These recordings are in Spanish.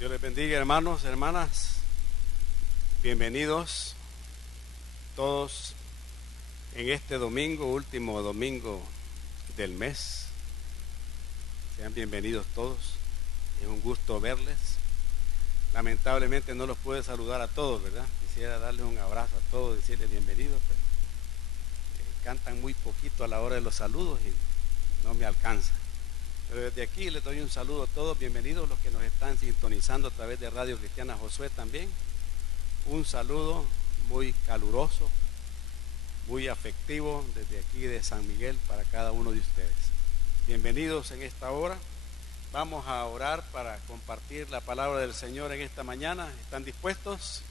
Dios les bendiga, hermanos, hermanas. Bienvenidos todos en este domingo, último domingo del mes. Sean bienvenidos todos. Es un gusto verles. Lamentablemente no los puedo saludar a todos, ¿verdad? Quisiera darles un abrazo a todos, decirles bienvenidos, pero cantan muy poquito a la hora de los saludos y no me alcanza. Pero desde aquí les doy un saludo a todos, bienvenidos los que nos están sintonizando a través de Radio Cristiana Josué también. Un saludo muy caluroso, muy afectivo desde aquí de San Miguel para cada uno de ustedes. Bienvenidos en esta hora. Vamos a orar para compartir la palabra del Señor en esta mañana. ¿Están dispuestos?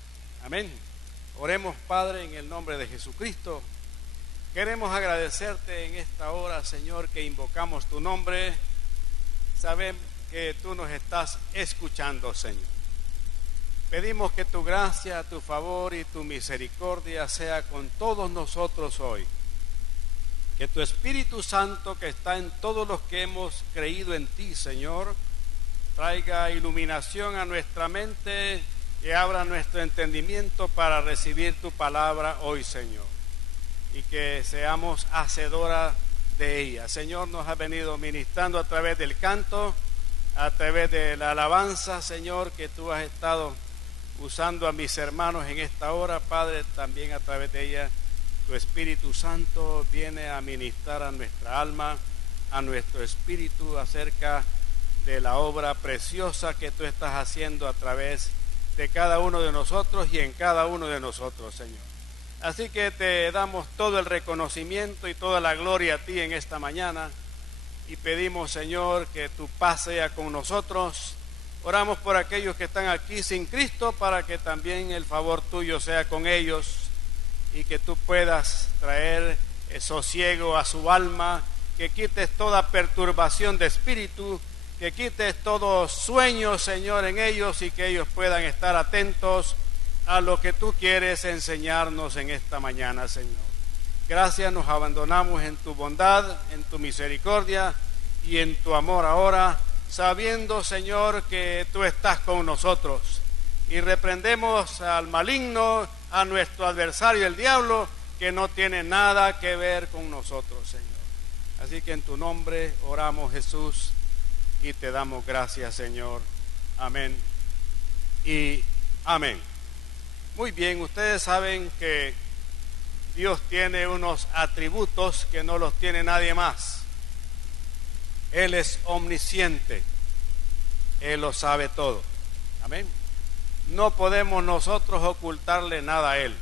Amén. Oremos, Padre, en el nombre de Jesucristo. Queremos agradecerte en esta hora, Señor, que invocamos tu nombre. Sabemos que tú nos estás escuchando, Señor. Pedimos que tu gracia, tu favor y tu misericordia sea con todos nosotros hoy. Que tu Espíritu Santo, que está en todos los que hemos creído en ti, Señor, traiga iluminación a nuestra mente y abra nuestro entendimiento para recibir tu palabra hoy, Señor. Y que seamos hacedora de ella. Señor, nos ha venido ministrando a través del canto, a través de la alabanza, Señor, que tú has estado usando a mis hermanos en esta hora, Padre, también a través de ella. Tu Espíritu Santo viene a ministrar a nuestra alma, a nuestro espíritu, acerca de la obra preciosa que tú estás haciendo a través de cada uno de nosotros y en cada uno de nosotros, Señor. Así que te damos todo el reconocimiento y toda la gloria a ti en esta mañana y pedimos, Señor, que tu paz sea con nosotros. Oramos por aquellos que están aquí sin Cristo para que también el favor tuyo sea con ellos y que tú puedas traer sosiego a su alma, que quites toda perturbación de espíritu, que quites todo sueño, Señor, en ellos y que ellos puedan estar atentos a lo que tú quieres enseñarnos en esta mañana, Señor. Gracias, nos abandonamos en tu bondad, en tu misericordia y en tu amor ahora, sabiendo, Señor, que tú estás con nosotros. Y reprendemos al maligno, a nuestro adversario, el diablo, que no tiene nada que ver con nosotros, Señor. Así que en tu nombre oramos, Jesús, y te damos gracias, Señor. Amén y amén. Muy bien, ustedes saben que Dios tiene unos atributos que no los tiene nadie más. Él es omnisciente, Él lo sabe todo. Amén. No podemos nosotros ocultarle nada a Él,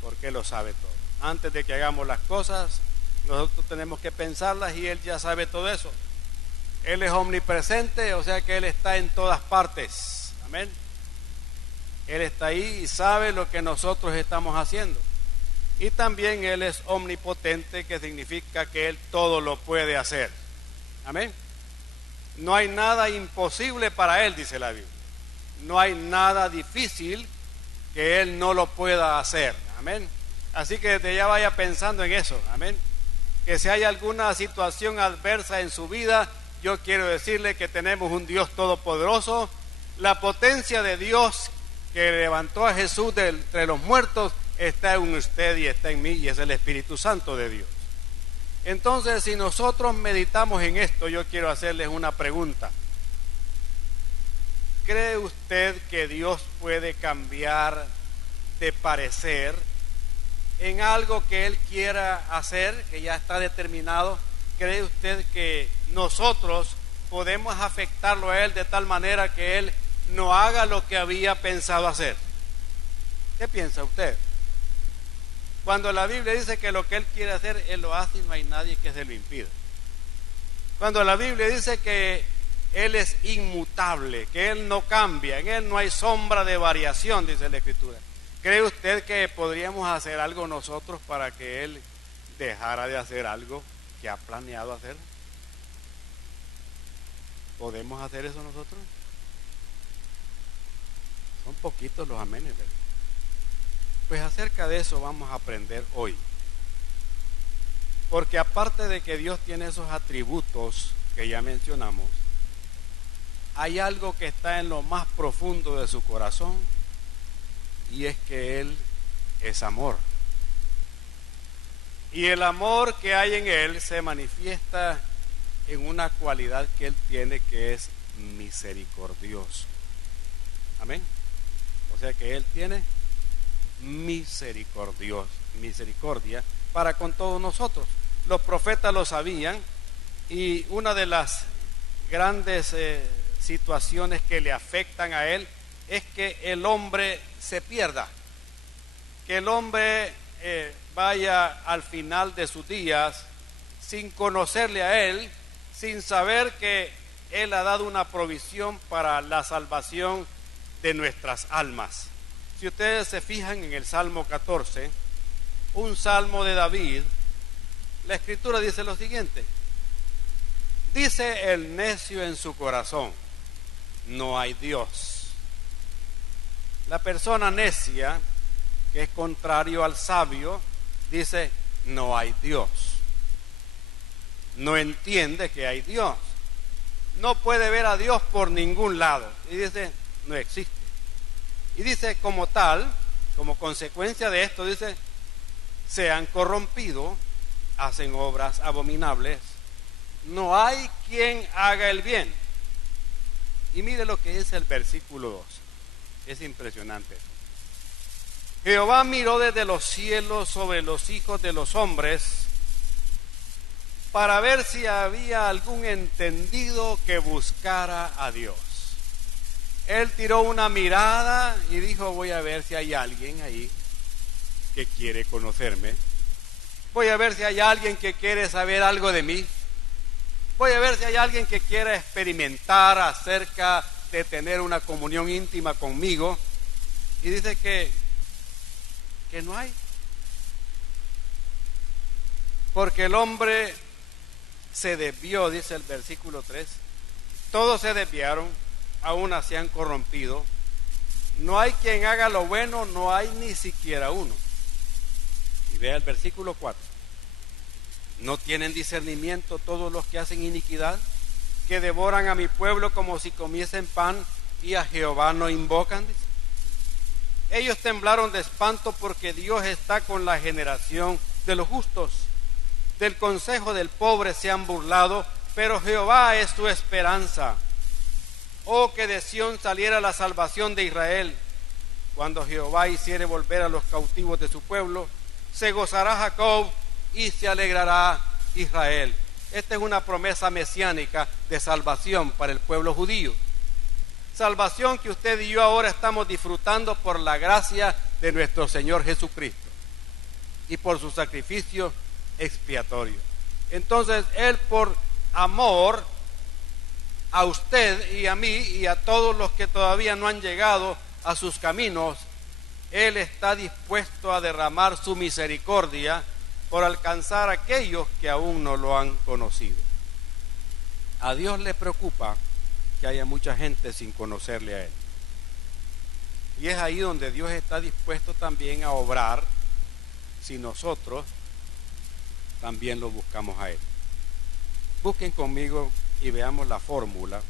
porque Él lo sabe todo. Antes de que hagamos las cosas, nosotros tenemos que pensarlas y Él ya sabe todo eso. Él es omnipresente, o sea que Él está en todas partes. Amén. Él está ahí y sabe lo que nosotros estamos haciendo. Y también Él es omnipotente, que significa que Él todo lo puede hacer. Amén. No hay nada imposible para Él, dice la Biblia. No hay nada difícil que Él no lo pueda hacer. Amén. Así que desde ya vaya pensando en eso. Amén. Que si hay alguna situación adversa en su vida, yo quiero decirle que tenemos un Dios todopoderoso. La potencia de Dios que levantó a Jesús de entre los muertos está en usted y está en mí, y es el Espíritu Santo de Dios. Entonces, si nosotros meditamos en esto, yo quiero hacerles una pregunta. ¿Cree usted que Dios puede cambiar de parecer en algo que Él quiera hacer, que ya está determinado? ¿Cree usted que nosotros podemos afectarlo a Él de tal manera que Él no haga lo que había pensado hacer? ¿Qué piensa usted? Cuando la Biblia dice que lo que Él quiere hacer, Él lo hace y no hay nadie que se lo impida. Cuando la Biblia dice que Él es inmutable, que Él no cambia, en Él no hay sombra de variación, dice la Escritura. ¿Cree usted que podríamos hacer algo nosotros para que Él dejara de hacer algo que ha planeado hacer? ¿Podemos hacer eso nosotros? Son poquitos los amenes, ¿verdad? Pues acerca de eso vamos a aprender hoy. Porque aparte de que Dios tiene esos atributos que ya mencionamos, hay algo que está en lo más profundo de su corazón, y es que Él es amor. Y el amor que hay en Él se manifiesta en una cualidad que Él tiene, que es misericordioso. Amén. O sea que Él tiene misericordia para con todos nosotros. Los profetas lo sabían, y una de las grandes situaciones que le afectan a Él es que el hombre se pierda, que el hombre vaya al final de sus días sin conocerle a Él, sin saber que Él ha dado una provisión para la salvación de nuestras almas. Si ustedes se fijan en el Salmo 14, un salmo de David, la Escritura dice lo siguiente: dice el necio en su corazón, no hay Dios. La persona necia, que es contrario al sabio, dice, no hay Dios. No entiende que hay Dios. No puede ver a Dios por ningún lado. Y dice, no existe. Y dice, como tal, como consecuencia de esto, dice, se han corrompido, hacen obras abominables, no hay quien haga el bien. Y mire lo que dice el versículo 2. Es impresionante. Jehová miró desde los cielos sobre los hijos de los hombres para ver si había algún entendido que buscara a Dios. Él tiró una mirada y dijo, voy a ver si hay alguien ahí que quiere conocerme. Voy a ver si hay alguien que quiere saber algo de mí. Voy a ver si hay alguien que quiera experimentar acerca de tener una comunión íntima conmigo. Y dice que no hay. Porque el hombre se desvió, dice el versículo 3. Todos se desviaron, aún se han corrompido. No hay quien haga lo bueno, no hay ni siquiera uno. Y vea el versículo 4. ¿No tienen discernimiento todos los que hacen iniquidad, que devoran a mi pueblo como si comiesen pan y a Jehová no invocan? Dice. Ellos temblaron de espanto porque Dios está con la generación de los justos. Del consejo del pobre se han burlado, pero Jehová es su esperanza. Oh, que de Sión saliera la salvación de Israel. Cuando Jehová hiciere volver a los cautivos de su pueblo, se gozará Jacob y se alegrará Israel. Esta es una promesa mesiánica de salvación para el pueblo judío. Salvación que usted y yo ahora estamos disfrutando por la gracia de nuestro Señor Jesucristo y por su sacrificio expiatorio. Entonces, Él por amor a usted y a mí y a todos los que todavía no han llegado a sus caminos, Él está dispuesto a derramar su misericordia por alcanzar a aquellos que aún no lo han conocido. A Dios le preocupa que haya mucha gente sin conocerle a Él. Y es ahí donde Dios está dispuesto también a obrar si nosotros también lo buscamos a Él. Busquen conmigo y veamos la fórmula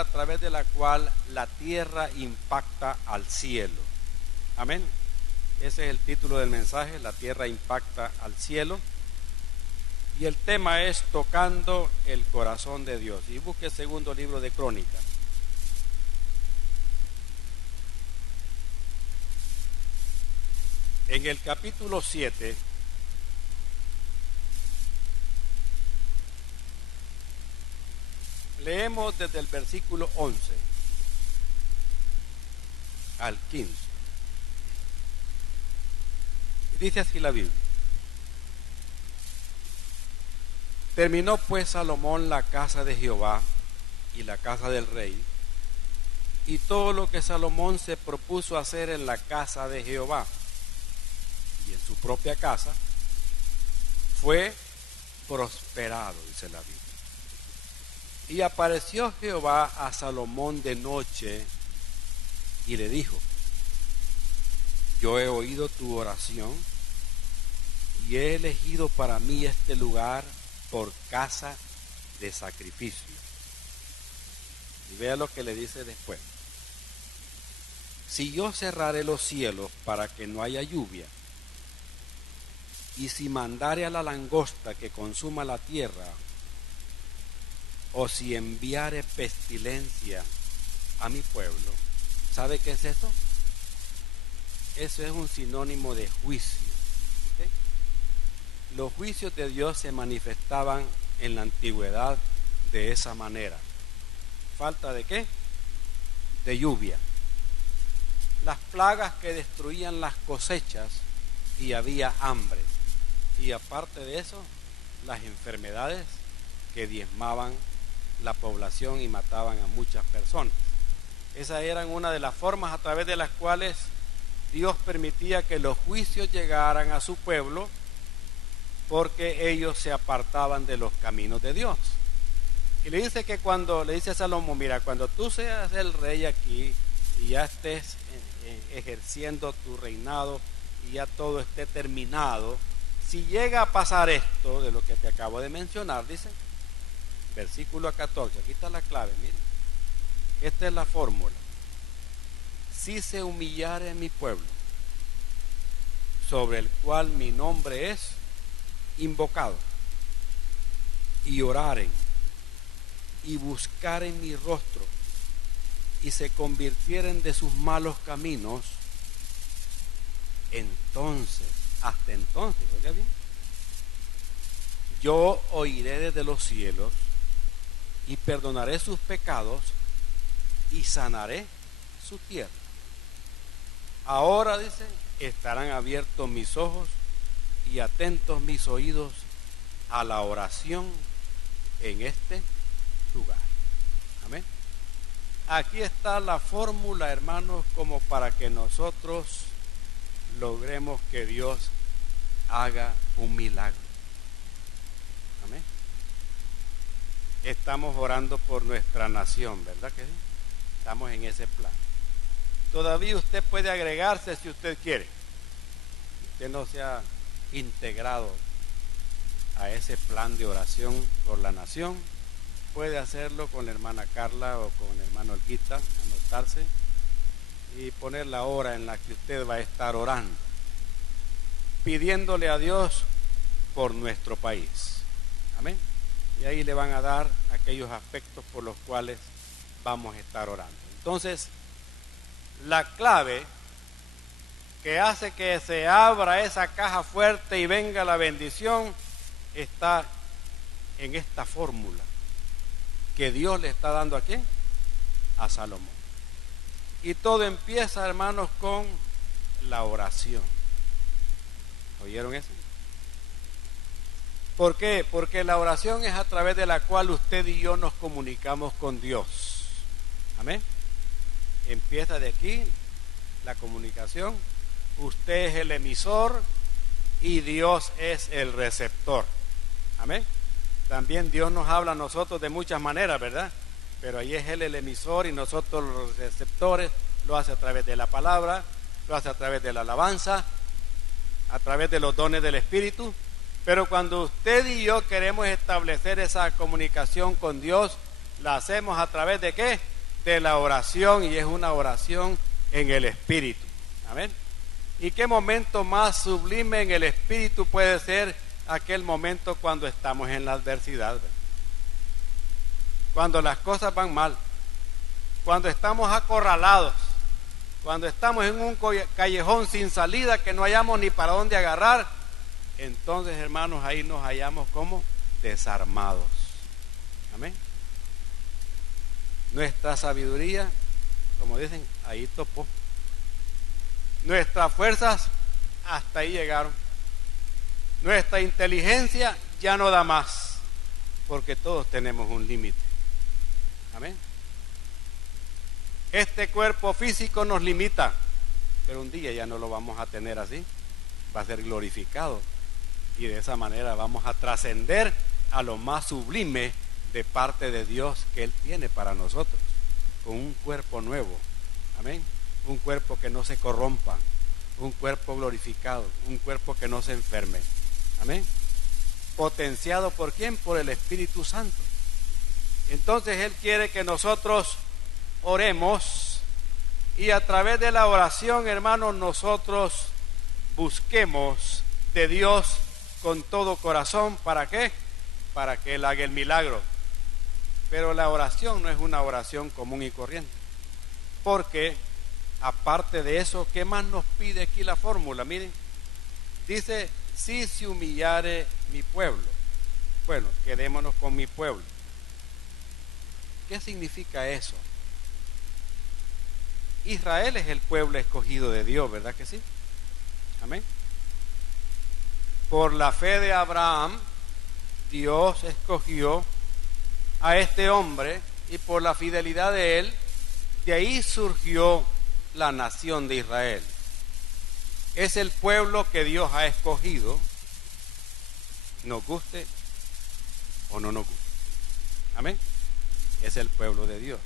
a través de la cual la tierra impacta al cielo. Amén. Ese es el título del mensaje, la tierra impacta al cielo. Y el tema es tocando el corazón de Dios. Y busque el segundo libro de Crónicas. En el capítulo 7, leemos desde el versículo 11 al 15. Y dice así la Biblia. Terminó pues Salomón la casa de Jehová y la casa del rey, y todo lo que Salomón se propuso hacer en la casa de Jehová y en su propia casa fue prosperado, dice la Biblia. Y apareció Jehová a Salomón de noche y le dijo: yo he oído tu oración y he elegido para mí este lugar por casa de sacrificio. Y vea lo que le dice después. Si yo cerrare los cielos para que no haya lluvia, y si mandare a la langosta que consuma la tierra, o si enviare pestilencia a mi pueblo, ¿sabe qué es eso? Eso es un sinónimo de juicio. ¿Okay? Los juicios de Dios se manifestaban en la antigüedad de esa manera. ¿Falta de qué? De lluvia. Las plagas que destruían las cosechas y había hambre. Y aparte de eso, las enfermedades que diezmaban la población y mataban a muchas personas. Esas eran una de las formas a través de las cuales Dios permitía que los juicios llegaran a su pueblo, porque ellos se apartaban de los caminos de Dios. Y le dice que le dice a Salomón, mira, cuando tú seas el rey aquí y ya estés ejerciendo tu reinado y ya todo esté terminado, si llega a pasar esto de lo que te acabo de mencionar, dice, versículo 14, aquí está la clave, miren, esta es la fórmula. Si se humillare mi pueblo, sobre el cual mi nombre es invocado, y oraren, y buscaren mi rostro, y se convirtieren de sus malos caminos, entonces, hasta entonces, oiga bien, yo oiré desde los cielos, y perdonaré sus pecados, y sanaré su tierra. Ahora, dice, estarán abiertos mis ojos y atentos mis oídos a la oración en este lugar. Amén. Aquí está la fórmula, hermanos, como para que nosotros logremos que Dios haga un milagro. Amén. Estamos orando por nuestra nación, ¿verdad que sí? Estamos en ese plan. Todavía usted puede agregarse si usted quiere. Usted no se ha integrado a ese plan de oración por la nación, puede hacerlo con la hermana Carla o con el hermano Olguita, anotarse y poner la hora en la que usted va a estar orando, pidiéndole a Dios por nuestro país. Amén. Y ahí le van a dar aquellos aspectos por los cuales vamos a estar orando. Entonces, la clave que hace que se abra esa caja fuerte y venga la bendición está en esta fórmula que Dios le está dando a ¿quién? A Salomón. Y todo empieza, hermanos, con la oración. ¿Oyeron eso? ¿Por qué? Porque la oración es a través de la cual usted y yo nos comunicamos con Dios. Amén. Empieza de aquí la comunicación. Usted es el emisor y Dios es el receptor. Amén. También Dios nos habla a nosotros de muchas maneras, ¿verdad? Pero ahí es Él el emisor y nosotros los receptores. Lo hace a través de la palabra, lo hace a través de la alabanza, a través de los dones del Espíritu. Pero cuando usted y yo queremos establecer esa comunicación con Dios, la hacemos a través de ¿qué? De la oración, y es una oración en el Espíritu. Amén. ¿Y qué momento más sublime en el Espíritu puede ser aquel momento cuando estamos en la adversidad? Cuando las cosas van mal, cuando estamos acorralados, cuando estamos en un callejón sin salida que no hayamos ni para dónde agarrar, entonces, hermanos, ahí nos hallamos como desarmados. Amén. Nuestra sabiduría, como dicen, ahí topó. Nuestras fuerzas hasta ahí llegaron. Nuestra inteligencia ya no da más, porque todos tenemos un límite. Amén. Este cuerpo físico nos limita, pero un día ya no lo vamos a tener así. Va a ser glorificado. Y de esa manera vamos a trascender a lo más sublime de parte de Dios que Él tiene para nosotros, con un cuerpo nuevo. Amén. Un cuerpo que no se corrompa, un cuerpo glorificado, un cuerpo que no se enferme. Amén. Potenciado por ¿quién? Por el Espíritu Santo. Entonces Él quiere que nosotros oremos y a través de la oración, hermanos, nosotros busquemos de Dios con todo corazón. ¿Para qué? Para que Él haga el milagro. Pero la oración no es una oración común y corriente. Porque, aparte de eso, ¿qué más nos pide aquí la fórmula? Miren, dice, si se humillare mi pueblo. Bueno, quedémonos con mi pueblo. ¿Qué significa eso? Israel es el pueblo escogido de Dios, ¿verdad que sí? Amén. Por la fe de Abraham, Dios escogió a este hombre y por la fidelidad de él, de ahí surgió la nación de Israel. Es el pueblo que Dios ha escogido, nos guste o no nos guste. Amén. Es el pueblo de Dios.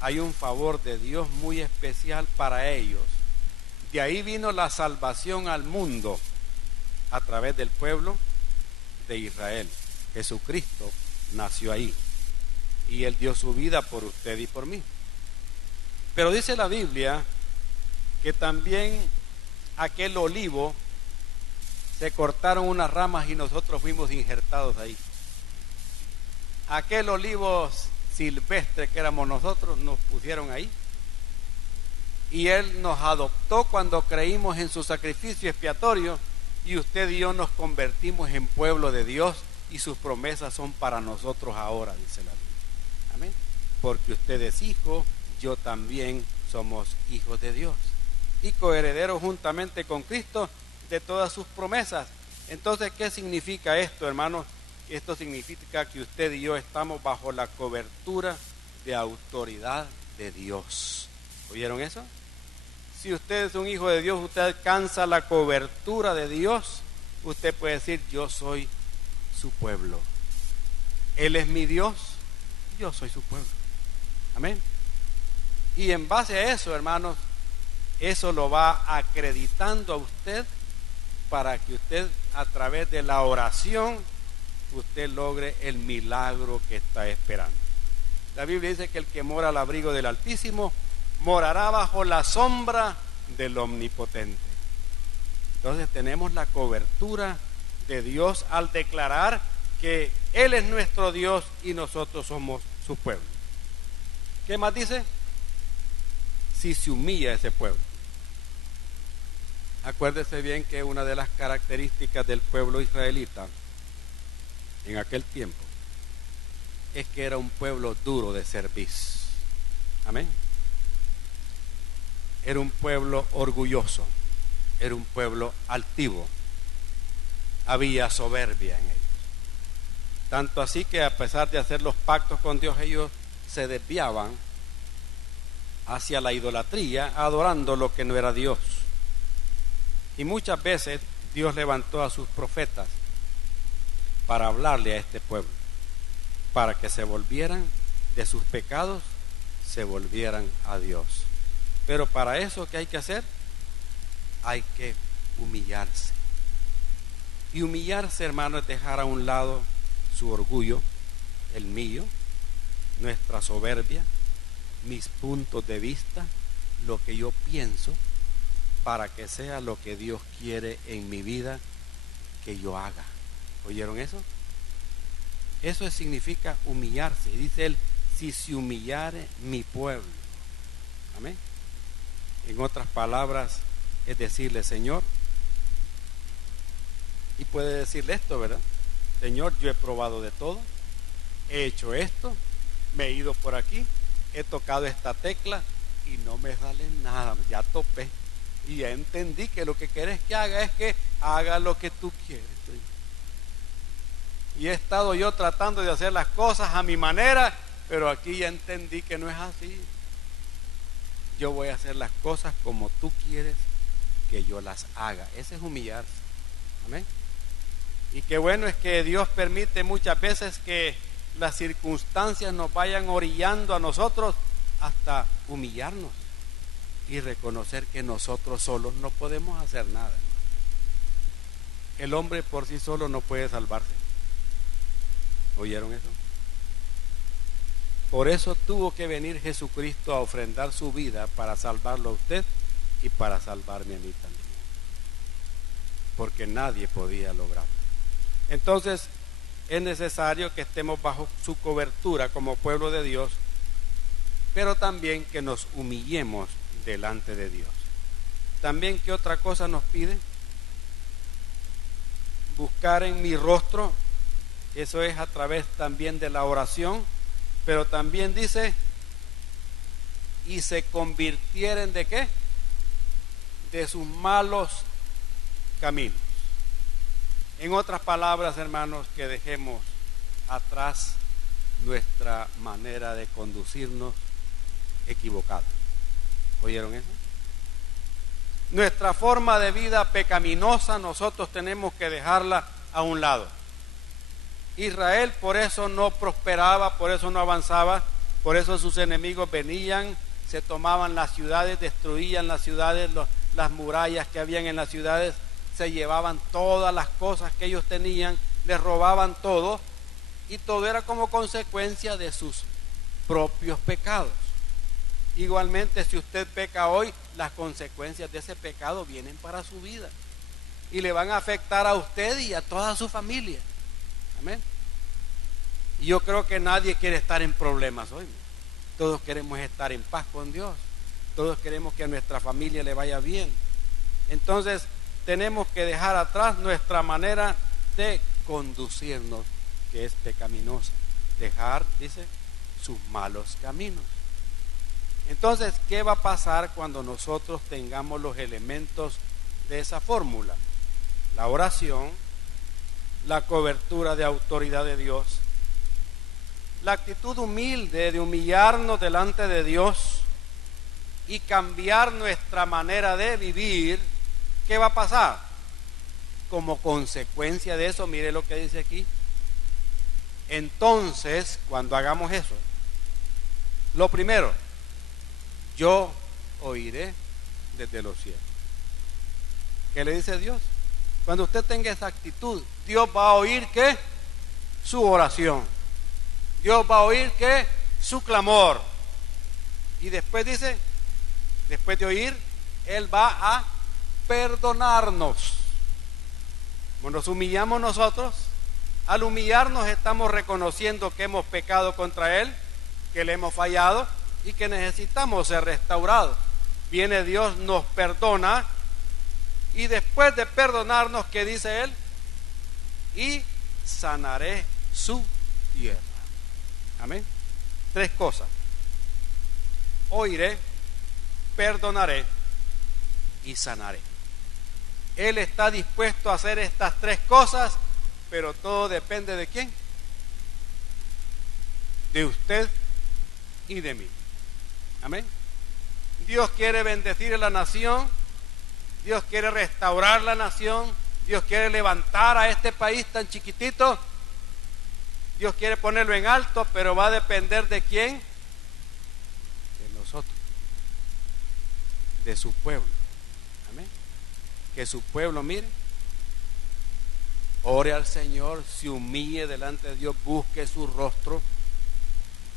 Hay un favor de Dios muy especial para ellos. De ahí vino la salvación al mundo a través del pueblo de Israel. Jesucristo nació ahí y Él dio su vida por usted y por mí. Pero dice la Biblia que también aquel olivo se cortaron unas ramas y nosotros fuimos injertados ahí. Aquel olivo silvestre que éramos nosotros nos pusieron ahí y Él nos adoptó cuando creímos en su sacrificio expiatorio y usted y yo nos convertimos en pueblo de Dios y sus promesas son para nosotros ahora, dice la Biblia. Amén. Porque usted es hijo, yo también somos hijos de Dios y coherederos juntamente con Cristo de todas sus promesas. Entonces, ¿qué significa esto, hermanos? Esto significa que usted y yo estamos bajo la cobertura de autoridad de Dios. ¿Oyeron eso? Si usted es un hijo de Dios, usted alcanza la cobertura de Dios, usted puede decir, yo soy su pueblo. Él es mi Dios, yo soy su pueblo. Amén. Y en base a eso, hermanos, eso lo va acreditando a usted para que usted a través de la oración usted logre el milagro que está esperando. La Biblia dice que el que mora al abrigo del Altísimo morará bajo la sombra del Omnipotente. Entonces tenemos la cobertura de Dios al declarar que Él es nuestro Dios y nosotros somos su pueblo. ¿Qué más dice? Si se humilla ese pueblo. Acuérdese bien que una de las características del pueblo israelita en aquel tiempo es que era un pueblo duro de cerviz. Amén. Era un pueblo orgulloso, era un pueblo altivo, había soberbia en ellos. Tanto así que a pesar de hacer los pactos con Dios, ellos se desviaban hacia la idolatría, adorando lo que no era Dios. Y muchas veces Dios levantó a sus profetas para hablarle a este pueblo, para que se volvieran de sus pecados, se volvieran a Dios. Pero para eso, ¿qué hay que hacer? Hay que humillarse. Y humillarse, hermano, es dejar a un lado su orgullo, el mío, nuestra soberbia, mis puntos de vista, lo que yo pienso, para que sea lo que Dios quiere en mi vida que yo haga. ¿Oyeron eso? Eso significa humillarse. Dice él, si se humillare mi pueblo. Amén. En otras palabras, es decirle, Señor, y puede decirle esto, ¿verdad? Señor, yo he probado de todo, he hecho esto, me he ido por aquí, he tocado esta tecla y no me sale nada, ya topé y ya entendí que lo que quieres que haga es que haga lo que tú quieres. Y he estado yo tratando de hacer las cosas a mi manera, pero aquí ya entendí que no es así. Yo voy a hacer las cosas como tú quieres que yo las haga. Ese es humillarse. Amén. Y qué bueno es que Dios permite muchas veces que las circunstancias nos vayan orillando a nosotros hasta humillarnos y reconocer que nosotros solos no podemos hacer nada. El hombre por sí solo no puede salvarse. ¿Oyeron eso? Por eso tuvo que venir Jesucristo a ofrendar su vida para salvarlo a usted y para salvarme a mí también. Porque nadie podía lograrlo. Entonces es necesario que estemos bajo su cobertura como pueblo de Dios, pero también que nos humillemos delante de Dios. También, ¿qué otra cosa nos pide? Buscar en mi rostro, eso es a través también de la oración, pero también dice, y se convirtieren ¿de qué? De sus malos caminos. En otras palabras, hermanos, que dejemos atrás nuestra manera de conducirnos equivocada. ¿Oyeron eso? Nuestra forma de vida pecaminosa nosotros tenemos que dejarla a un lado. Israel por eso no prosperaba, por eso no avanzaba, por eso sus enemigos venían, se tomaban las ciudades, destruían las ciudades, las murallas que habían en las ciudades, se llevaban todas las cosas que ellos tenían, les robaban todo, y todo era como consecuencia de sus propios pecados. Igualmente, si usted peca hoy, las consecuencias de ese pecado vienen para su vida y le van a afectar a usted y a toda su familia. Amén. Y yo creo que nadie quiere estar en problemas hoy. Todos queremos estar en paz con Dios. Todos queremos que a nuestra familia le vaya bien. Entonces, tenemos que dejar atrás nuestra manera de conducirnos, que es pecaminosa. Dejar, dice, sus malos caminos. Entonces, ¿qué va a pasar cuando nosotros tengamos los elementos de esa fórmula? La oración, la cobertura de autoridad de Dios, la actitud humilde de humillarnos delante de Dios y cambiar nuestra manera de vivir. ¿Qué va a pasar? Como consecuencia de eso, mire lo que dice aquí. Entonces, cuando hagamos eso, lo primero, yo oiré desde los cielos. ¿Qué le dice Dios? Cuando usted tenga esa actitud, Dios va a oír ¿qué? Su oración. Dios va a oír ¿qué? Su clamor. Y después dice, después de oír, Él va a perdonarnos. Cuando nos humillamos nosotros, al humillarnos estamos reconociendo que hemos pecado contra Él, que le hemos fallado y que necesitamos ser restaurados. Viene Dios, nos perdona, y después de perdonarnos, ¿qué dice Él? Y sanaré su tierra. Amén. 3 cosas: oiré, perdonaré y sanaré. Él está dispuesto a hacer estas 3 cosas, pero todo depende de quién. De usted y de mí. Amén. Dios quiere bendecir a la nación, Dios quiere restaurar la nación, Dios quiere levantar a este país tan chiquitito, Dios quiere ponerlo en alto, pero va a depender de quién, de nosotros, de su pueblo. Amén. Que su pueblo, mire, ore al Señor, se humille delante de Dios, busque su rostro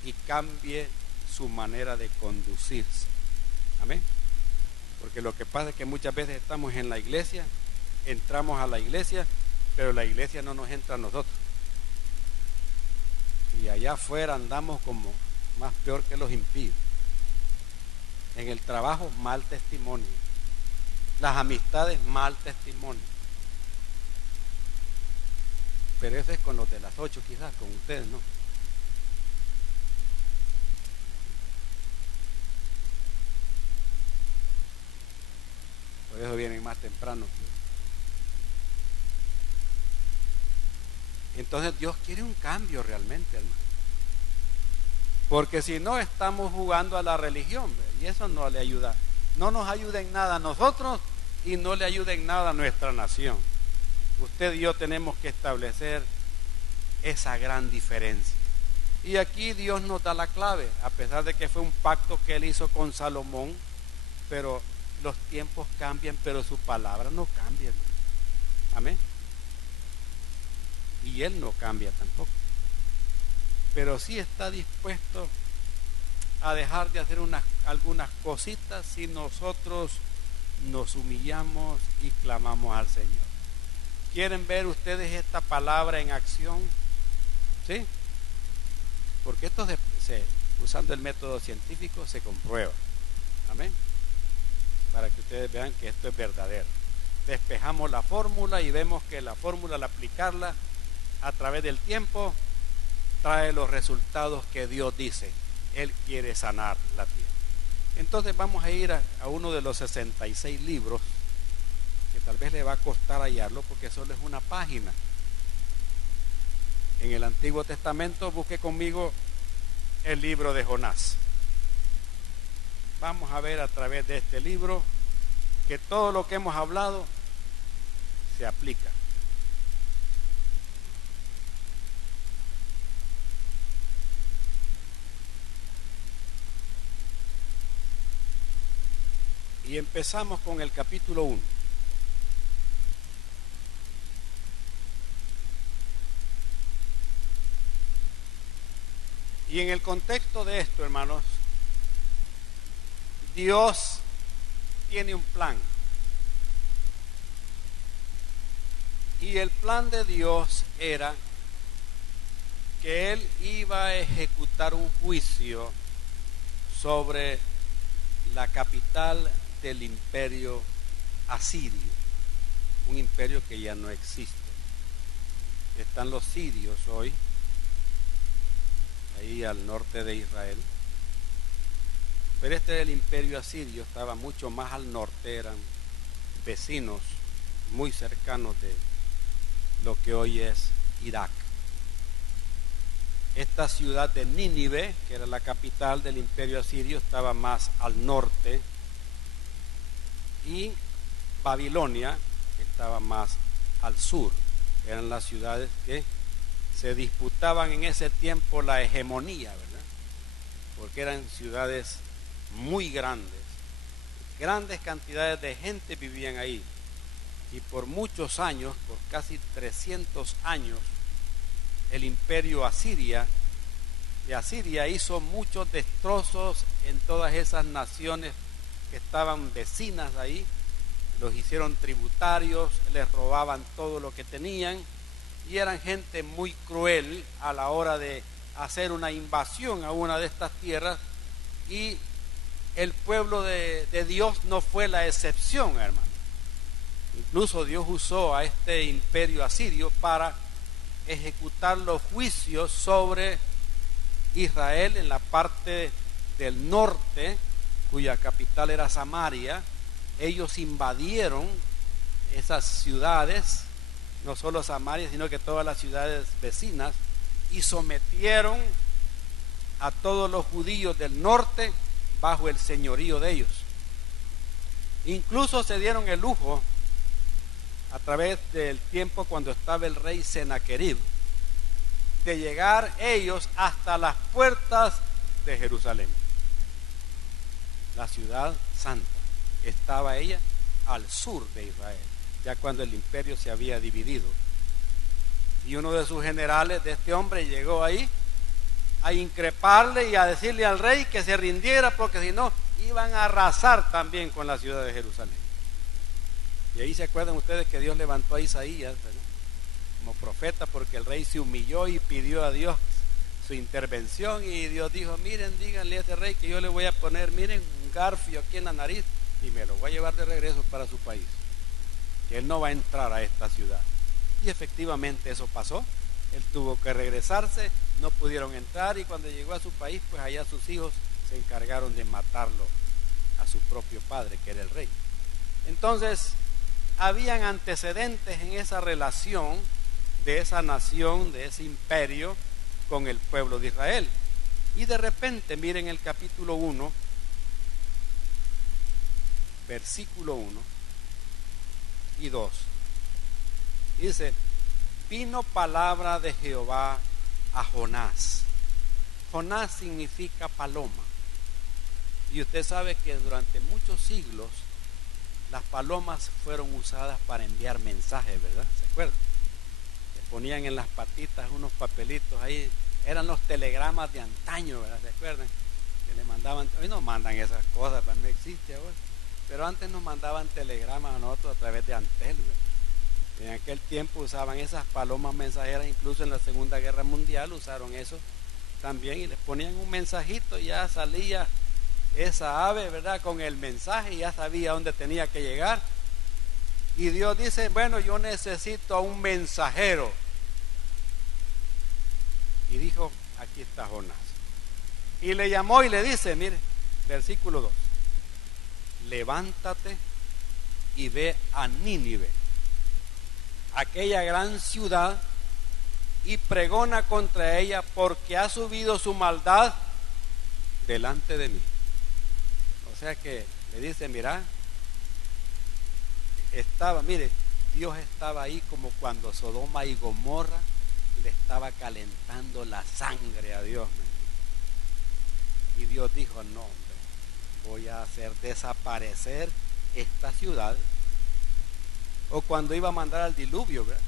y cambie su manera de conducirse. Amén. Porque lo que pasa es que muchas veces estamos en la iglesia, entramos a la iglesia, pero la iglesia no nos entra a nosotros. Y allá afuera andamos como más peor que los impíos. En el trabajo, mal testimonio. Las amistades, mal testimonio. Pero eso es con los de las 8 quizás, con ustedes no. Por eso vienen más temprano. Entonces Dios quiere un cambio realmente, hermano. Porque si no, estamos jugando a la religión, ¿ve? Y eso no le ayuda. No nos ayuda en nada a nosotros y no le ayuda en nada a nuestra nación. Usted y yo tenemos que establecer esa gran diferencia. Y aquí Dios nos da la clave, a pesar de que fue un pacto que Él hizo con Salomón, pero los tiempos cambian, pero su palabra no cambia, hermano. Amén. Y Él no cambia tampoco. pero sí está dispuesto a dejar de hacer algunas cositas si nosotros nos humillamos y clamamos al Señor. ¿Quieren ver ustedes esta palabra en acción? ¿Sí? Porque esto usando el método científico se comprueba. Amén. Para que ustedes vean que esto es verdadero. Despejamos la fórmula y vemos que la fórmula, al aplicarla a través del tiempo, trae los resultados que Dios dice. Él quiere sanar la tierra. Entonces vamos a ir a uno de los 66 libros, que tal vez le va a costar hallarlo porque solo es una página. En el Antiguo Testamento busque conmigo el libro de Jonás. Vamos a ver a través de este libro que todo lo que hemos hablado se aplica. Y empezamos con el capítulo 1. Y en el contexto de esto, hermanos, Dios tiene un plan. Y el plan de Dios era que Él iba a ejecutar un juicio sobre la capital del imperio asirio, un imperio que ya no existe. Están los sirios hoy, ahí al norte de Israel, pero este del imperio asirio estaba mucho más al norte, eran vecinos muy cercanos de lo que hoy es Irak. Esta ciudad de Nínive, que era la capital del imperio asirio, estaba más al norte, y Babilonia estaba más al sur. Eran las ciudades que se disputaban en ese tiempo la hegemonía, ¿verdad? Porque eran ciudades muy grandes, grandes cantidades de gente vivían ahí, y por muchos años, por casi 300 años, el imperio de Asiria hizo muchos destrozos en todas esas naciones que estaban vecinas ahí. Los hicieron tributarios, les robaban todo lo que tenían, y eran gente muy cruel a la hora de hacer una invasión a una de estas tierras, y el pueblo de Dios no fue la excepción, hermano. Incluso Dios usó a este imperio asirio para ejecutar los juicios sobre Israel en la parte del norte, cuya capital era Samaria. Ellos invadieron esas ciudades, no solo Samaria, sino que todas las ciudades vecinas, y sometieron a todos los judíos del norte bajo el señorío de ellos. Incluso se dieron el lujo, a través del tiempo cuando estaba el rey Sennacherib, de llegar ellos hasta las puertas de Jerusalén, la ciudad santa. Estaba ella al sur de Israel, ya cuando el imperio se había dividido. Y uno de sus generales, de este hombre, llegó ahí a increparle y a decirle al rey que se rindiera, porque si no iban a arrasar también con la ciudad de Jerusalén. Y ahí se acuerdan ustedes que Dios levantó a Isaías, ¿verdad?, como profeta, porque el rey se humilló y pidió a Dios su intervención, y Dios dijo: miren, díganle a ese rey que yo le voy a poner, miren, un garfio aquí en la nariz y me lo voy a llevar de regreso para su país, que él no va a entrar a esta ciudad. Y efectivamente eso pasó. Él tuvo que regresarse, no pudieron entrar, y cuando llegó a su país, pues allá sus hijos se encargaron de matarlo a su propio padre, que era el rey. Entonces habían antecedentes en esa relación de esa nación, de ese imperio, con el pueblo de Israel. Y de repente, miren el capítulo 1, versículo 1 y 2. Dice: vino palabra de Jehová a Jonás. Jonás significa paloma. Y usted sabe que durante muchos siglos las palomas fueron usadas para enviar mensajes, ¿verdad? ¿Se acuerdan? Le ponían en las patitas unos papelitos ahí eran los telegramas de antaño, ¿verdad? ¿Se acuerdan? Que le mandaban, hoy no mandan esas cosas, no existe ahora. Pero antes nos mandaban telegramas a nosotros a través de Antel, ¿verdad? En aquel tiempo usaban esas palomas mensajeras, incluso en la Segunda Guerra Mundial usaron eso también, y les ponían un mensajito y ya salía esa ave, ¿verdad? Con el mensaje y ya sabía dónde tenía que llegar. Y Dios dice, bueno, yo necesito a un mensajero. Y dijo, aquí está Jonás. Y le llamó y le dice, mire, versículo 2, levántate y ve a Nínive, aquella gran ciudad, y pregona contra ella, porque ha subido su maldad delante de mí. O sea que le dice, mira, mire, Dios estaba ahí como cuando Sodoma y Gomorra le estaba calentando la sangre a Dios. Y Dios dijo, no, hombre, voy a hacer desaparecer esta ciudad. O cuando iba a mandar al diluvio, ¿verdad?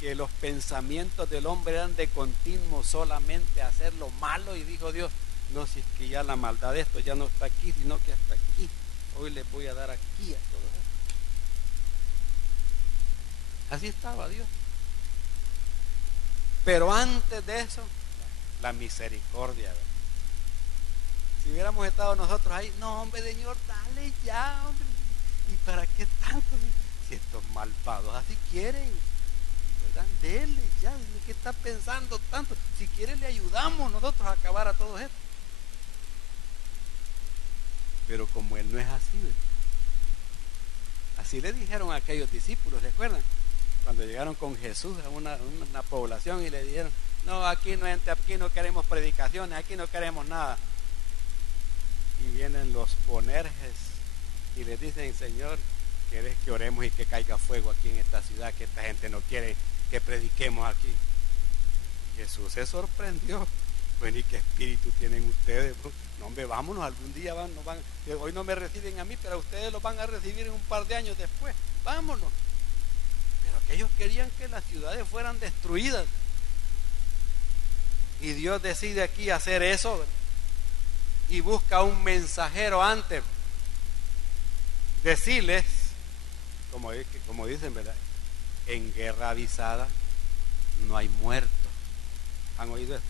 Que los pensamientos del hombre eran de continuo solamente hacer lo malo, y dijo Dios, no, si es que ya la maldad de esto ya no está aquí, sino que hasta aquí, hoy les voy a dar aquí a todos estos. Así estaba Dios. Pero antes de eso, la misericordia, ¿verdad? Si hubiéramos estado nosotros ahí, no, hombre, Señor, dale ya, hombre, ¿y para qué tanto? Si estos malvados así quieren, ¿verdad? Dele ya, ¿qué está pensando tanto? Si quiere le ayudamos nosotros a acabar a todos estos. Pero como Él no es así, ¿verdad? Así le dijeron a aquellos discípulos, ¿recuerdan? Cuando llegaron con Jesús a una población y le dijeron, no, aquí no queremos predicaciones, aquí no queremos nada. Y vienen los Bonerges y les dicen, Señor, ¿quieres que oremos y que caiga fuego aquí en esta ciudad, que esta gente no quiere que prediquemos aquí? Jesús se sorprendió. Bueno, ¿y qué espíritu tienen ustedes? No, hombre, vámonos, algún día hoy no me reciben a mí, pero ustedes los van a recibir en un par de años después. Vámonos. Pero aquellos querían que las ciudades fueran destruidas. Y Dios decide aquí hacer eso, ¿verdad? Y busca un mensajero antes. Decirles, como dicen, ¿verdad? En guerra avisada no hay muertos. ¿Han oído eso?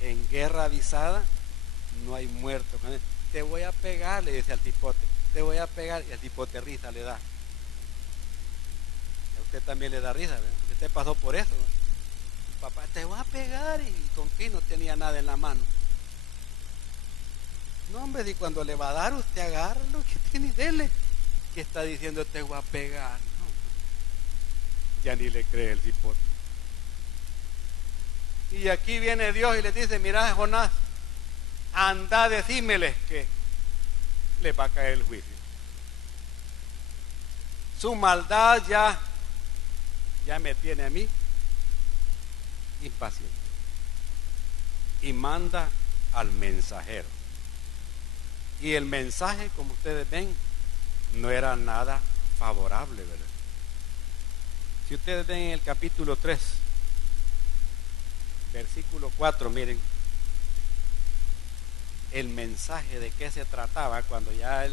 En guerra avisada no hay muertos. Te voy a pegar, le dice al tipote. Te voy a pegar. Y al tipote risa le da. A usted también le da risa, ¿verdad? Usted pasó por eso, ¿verdad? Papá, te voy a pegar. Y con que no tenía nada en la mano. No, hombre, y cuando le va a dar, usted agarra lo que tiene y dele. ¿Qué está diciendo? Te voy a pegar. No. Ya ni le cree el cipote. Y aquí viene Dios y le dice, mira, Jonás, anda, decímeles que les va a caer el juicio. Su maldad ya me tiene a mí impaciente. Y manda al mensajero. Y el mensaje, como ustedes ven, no era nada favorable, ¿verdad? Si ustedes ven en el capítulo 3, versículo 4, miren el mensaje de qué se trataba cuando ya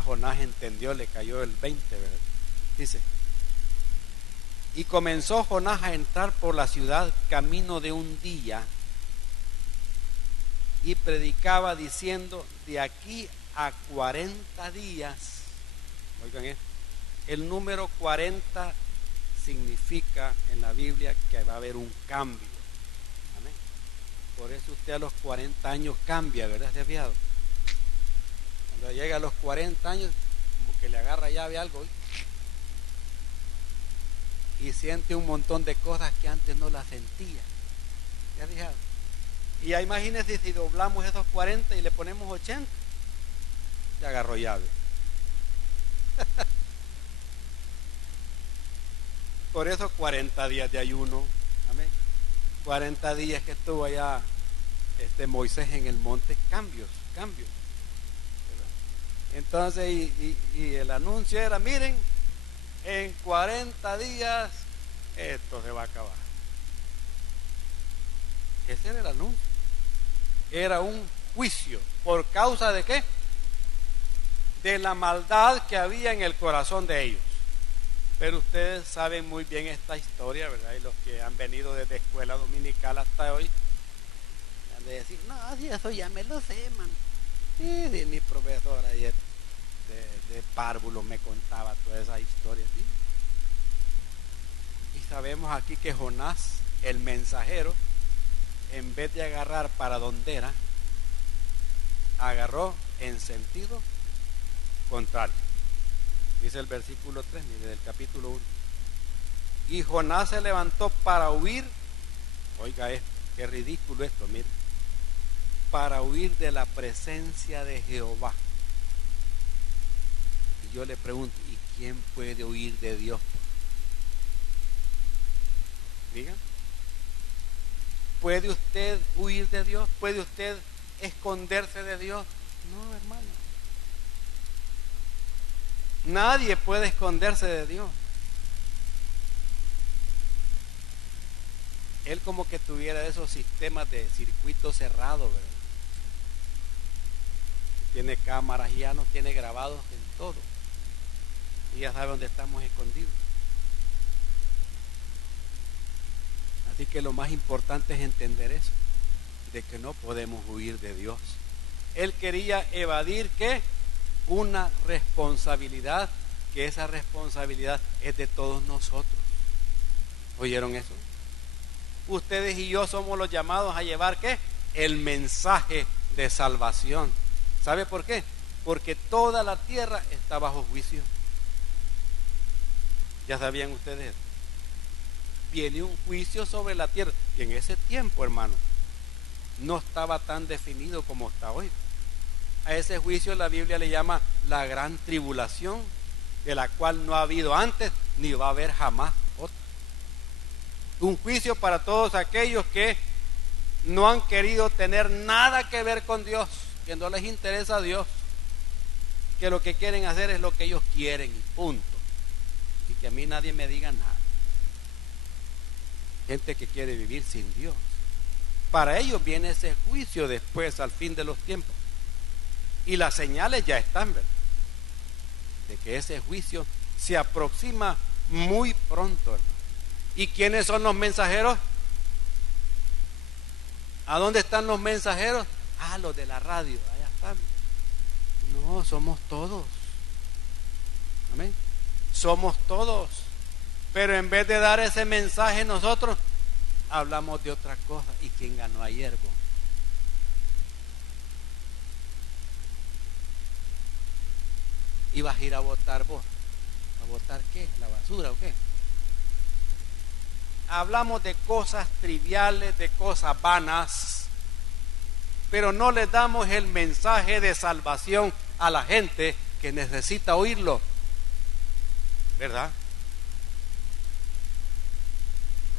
Jonás entendió, le cayó el 20, ¿verdad? Dice, y comenzó Jonás a entrar por la ciudad camino de un día, y predicaba diciendo, de aquí a 40 días, oigan esto, el número 40 significa en la Biblia que va a haber un cambio. Amén. Por eso usted a los 40 años cambia, ¿verdad? ¿Se ha fijado? Cuando llega a los 40 años, como que le agarra llave algo y siente un montón de cosas que antes no las sentía. ¿Se ha fijado? Y ya imagínense si doblamos esos 40 y le ponemos 80, ya agarró llave. Por eso 40 días de ayuno. Amén. 40 días que estuvo allá Moisés en el monte, cambios. ¿Verdad? Entonces, y el anuncio era, miren, en 40 días esto se va a acabar. Ese era el anuncio. Era un juicio. ¿Por causa de qué? De la maldad que había en el corazón de ellos. Pero ustedes saben muy bien esta historia, ¿verdad? Y los que han venido desde escuela dominical hasta hoy, han de decir, no, si eso ya me lo sé, man. Sí, mi profesora ayer de párvulo me contaba toda esa historia, ¿sí? Y sabemos aquí que Jonás, el mensajero, en vez de agarrar para donde era, agarró en sentido contrario. Dice el versículo 3, mire, del capítulo 1. Y Jonás se levantó para huir, oiga esto, qué ridículo esto, mire, para huir de la presencia de Jehová. Y yo le pregunto, ¿y quién puede huir de Dios? Diga, ¿puede usted huir de Dios? ¿Puede usted esconderse de Dios? No, hermano. Nadie puede esconderse de Dios. Él como que tuviera esos sistemas de circuito cerrado, ¿verdad? Tiene cámaras y ya nos tiene grabados en todo. Y ya sabe dónde estamos escondidos. Así que lo más importante es entender eso, de que no podemos huir de Dios. Él quería evadir ¿qué? Una responsabilidad, que esa responsabilidad es de todos nosotros. ¿Oyeron eso? Ustedes y yo somos los llamados a llevar ¿qué? El mensaje de salvación. ¿Sabe por qué? Porque toda la tierra está bajo juicio. ¿Ya sabían ustedes? Viene un juicio sobre la tierra, que en ese tiempo, hermano, no estaba tan definido como está hoy. A ese juicio la Biblia le llama la gran tribulación, de la cual no ha habido antes ni va a haber jamás otra. Un juicio para todos aquellos que no han querido tener nada que ver con Dios, que no les interesa a Dios, que lo que quieren hacer es lo que ellos quieren y punto. Y que a mí nadie me diga nada. Gente que quiere vivir sin Dios. Para ellos viene ese juicio después, al fin de los tiempos. Y las señales ya están, ¿verdad? De que ese juicio se aproxima muy pronto, hermano. ¿Y quiénes son los mensajeros? ¿A dónde están los mensajeros? Ah, los de la radio, allá están. No, somos todos. Amén. Somos todos. Pero en vez de dar ese mensaje nosotros hablamos de otra cosa. ¿Y quién ganó ayer, vos? ¿Ibas a ir a votar vos? ¿A votar qué? ¿La basura o qué? Hablamos de cosas triviales, de cosas vanas, pero no le damos el mensaje de salvación a la gente que necesita oírlo, ¿verdad?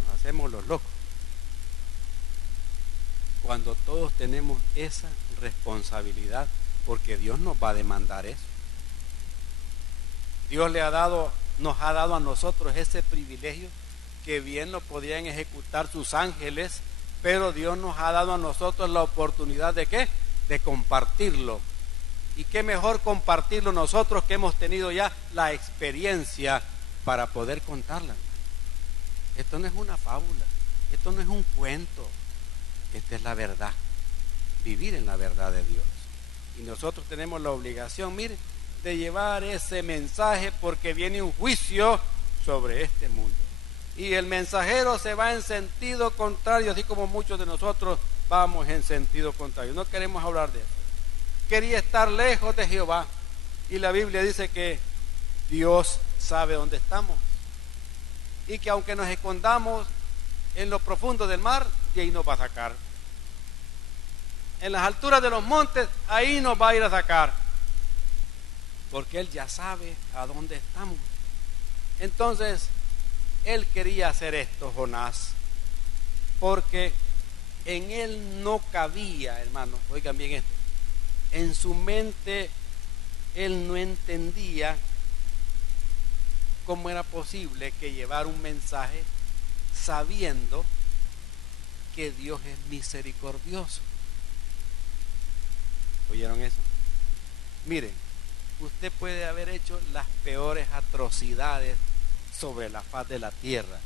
Nos hacemos los locos cuando todos tenemos esa responsabilidad, porque Dios nos va a demandar eso. Dios nos ha dado a nosotros ese privilegio, que bien lo podían ejecutar sus ángeles, pero Dios nos ha dado a nosotros la oportunidad de ¿qué? De compartirlo. Y qué mejor compartirlo nosotros, que hemos tenido ya la experiencia para poder contarla. Esto no es una fábula, esto no es un cuento, esta es la verdad, vivir en la verdad de Dios. Y nosotros tenemos la obligación, mire, de llevar ese mensaje, porque viene un juicio sobre este mundo. Y el mensajero se va en sentido contrario, así como muchos de nosotros vamos en sentido contrario. No queremos hablar de eso. Quería estar lejos de Jehová. Y la Biblia dice que Dios sabe dónde estamos. Y que aunque nos escondamos en lo profundo del mar, de ahí nos va a sacar. En las alturas de los montes, ahí nos va a ir a sacar. Porque Él ya sabe a dónde estamos. Entonces, Él quería hacer esto, Jonás, porque en él no cabía, hermanos, oigan bien esto, en su mente él no entendía cómo era posible que llevar un mensaje sabiendo que Dios es misericordioso. ¿Oyeron eso? Miren, usted puede haber hecho las peores atrocidades sobre la faz de la tierra,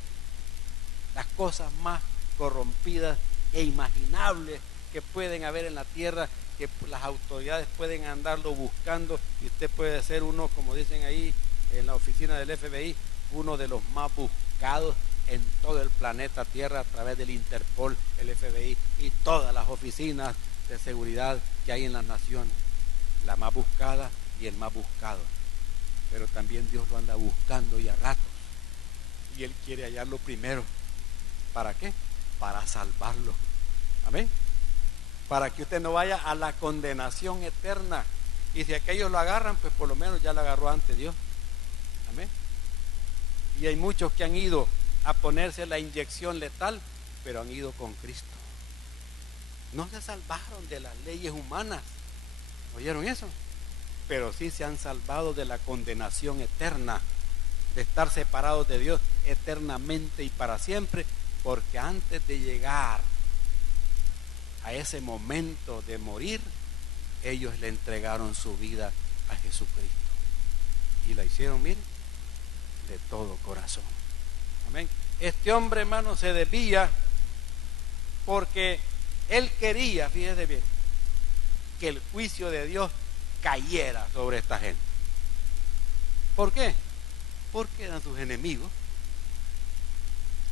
las cosas más corrompidas e imaginables que pueden haber en la tierra, que las autoridades pueden andarlo buscando, y usted puede ser uno, como dicen ahí en la oficina del FBI, uno de los más buscados en todo el planeta Tierra a través del Interpol, el FBI y todas las oficinas de seguridad que hay en las naciones. La más buscada y el más buscado. Pero también Dios lo anda buscando y a ratos. Y Él quiere hallarlo primero. ¿Para qué? Para salvarlo. Amén. Para que usted no vaya a la condenación eterna. Y si aquellos lo agarran, pues por lo menos ya lo agarró ante Dios. Amén. Y hay muchos que han ido a ponerse la inyección letal, pero han ido con Cristo. No se salvaron de las leyes humanas. ¿Oyeron eso? Pero sí se han salvado de la condenación eterna, de estar separados de Dios eternamente y para siempre, porque antes de llegar a ese momento de morir, ellos le entregaron su vida a Jesucristo. Y la hicieron, miren, de todo corazón. Amén. Este hombre, hermano, se desvía porque él quería, fíjese bien, que el juicio de Dios cayera sobre esta gente. ¿Por qué? Porque eran sus enemigos.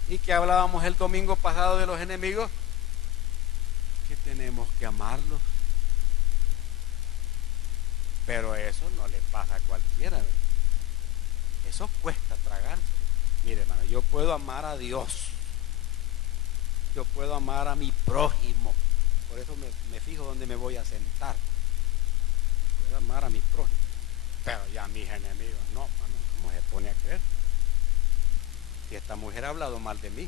Y que hablábamos el domingo pasado de los enemigos, que tenemos que amarlos. Pero eso no le pasa a cualquiera, ¿verdad? Eso cuesta tragar. Mire, hermano, yo puedo amar a Dios, yo puedo amar a mi prójimo. Por eso me fijo dónde me voy a sentar. Puedo amar a mi prójimo, pero ya a mis enemigos no, hermano. ¿Cómo se pone a creer? Si esta mujer ha hablado mal de mí,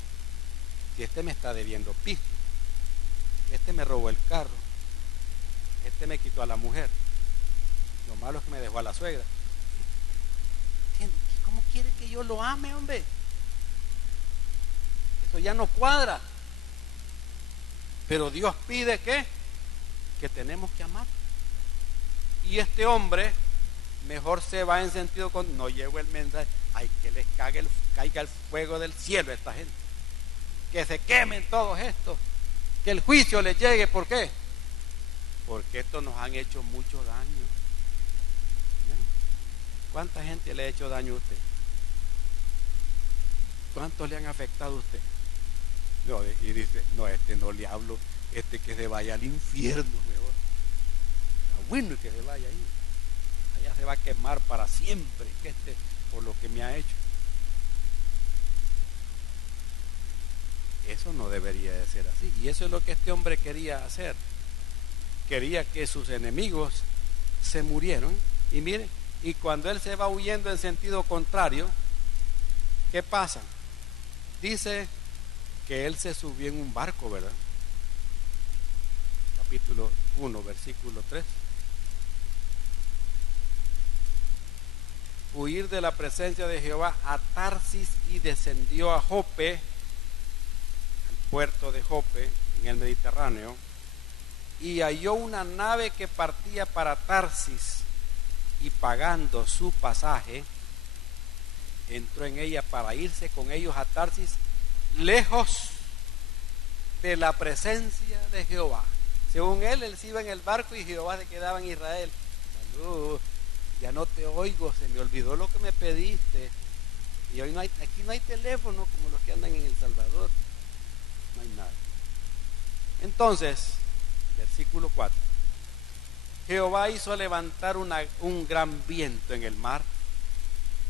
si este me está debiendo pisto, este me robó el carro, este me quitó a la mujer, lo malo es que me dejó a la suegra. ¿Cómo quiere que yo lo ame, hombre? Eso ya no cuadra. Pero Dios pide que tenemos que amar. Y este hombre mejor se va en sentido con, no llevo el mensaje, hay que les caiga el fuego del cielo a esta gente, que se quemen todos estos, que el juicio les llegue. ¿Por qué? Porque estos nos han hecho mucho daño. ¿Cuánta gente le ha hecho daño a usted? ¿Cuántos le han afectado a usted? No, y dice, no, este no le hablo, este que se vaya al infierno mejor. Está bueno que se vaya ahí. Allá se va a quemar para siempre, que este por lo que me ha hecho. Eso no debería de ser así. Y eso es lo que este hombre quería hacer. Quería que sus enemigos se murieran. Y miren, y cuando él se va huyendo en sentido contrario, ¿qué pasa? Dice que él se subió en un barco, ¿verdad? Capítulo 1, versículo 3. Huir de la presencia de Jehová a Tarsis, y descendió a Jope, al puerto de Jope, en el Mediterráneo, y halló una nave que partía para Tarsis, y pagando su pasaje, entró en ella para irse con ellos a Tarsis, lejos de la presencia de Jehová. Según él se iba en el barco y Jehová se quedaba en Israel. Salud, ya no te oigo, se me olvidó lo que me pediste. Y hoy aquí no hay teléfono como los que andan en El Salvador. No hay nada. Entonces, versículo 4. Jehová hizo levantar un gran viento en el mar,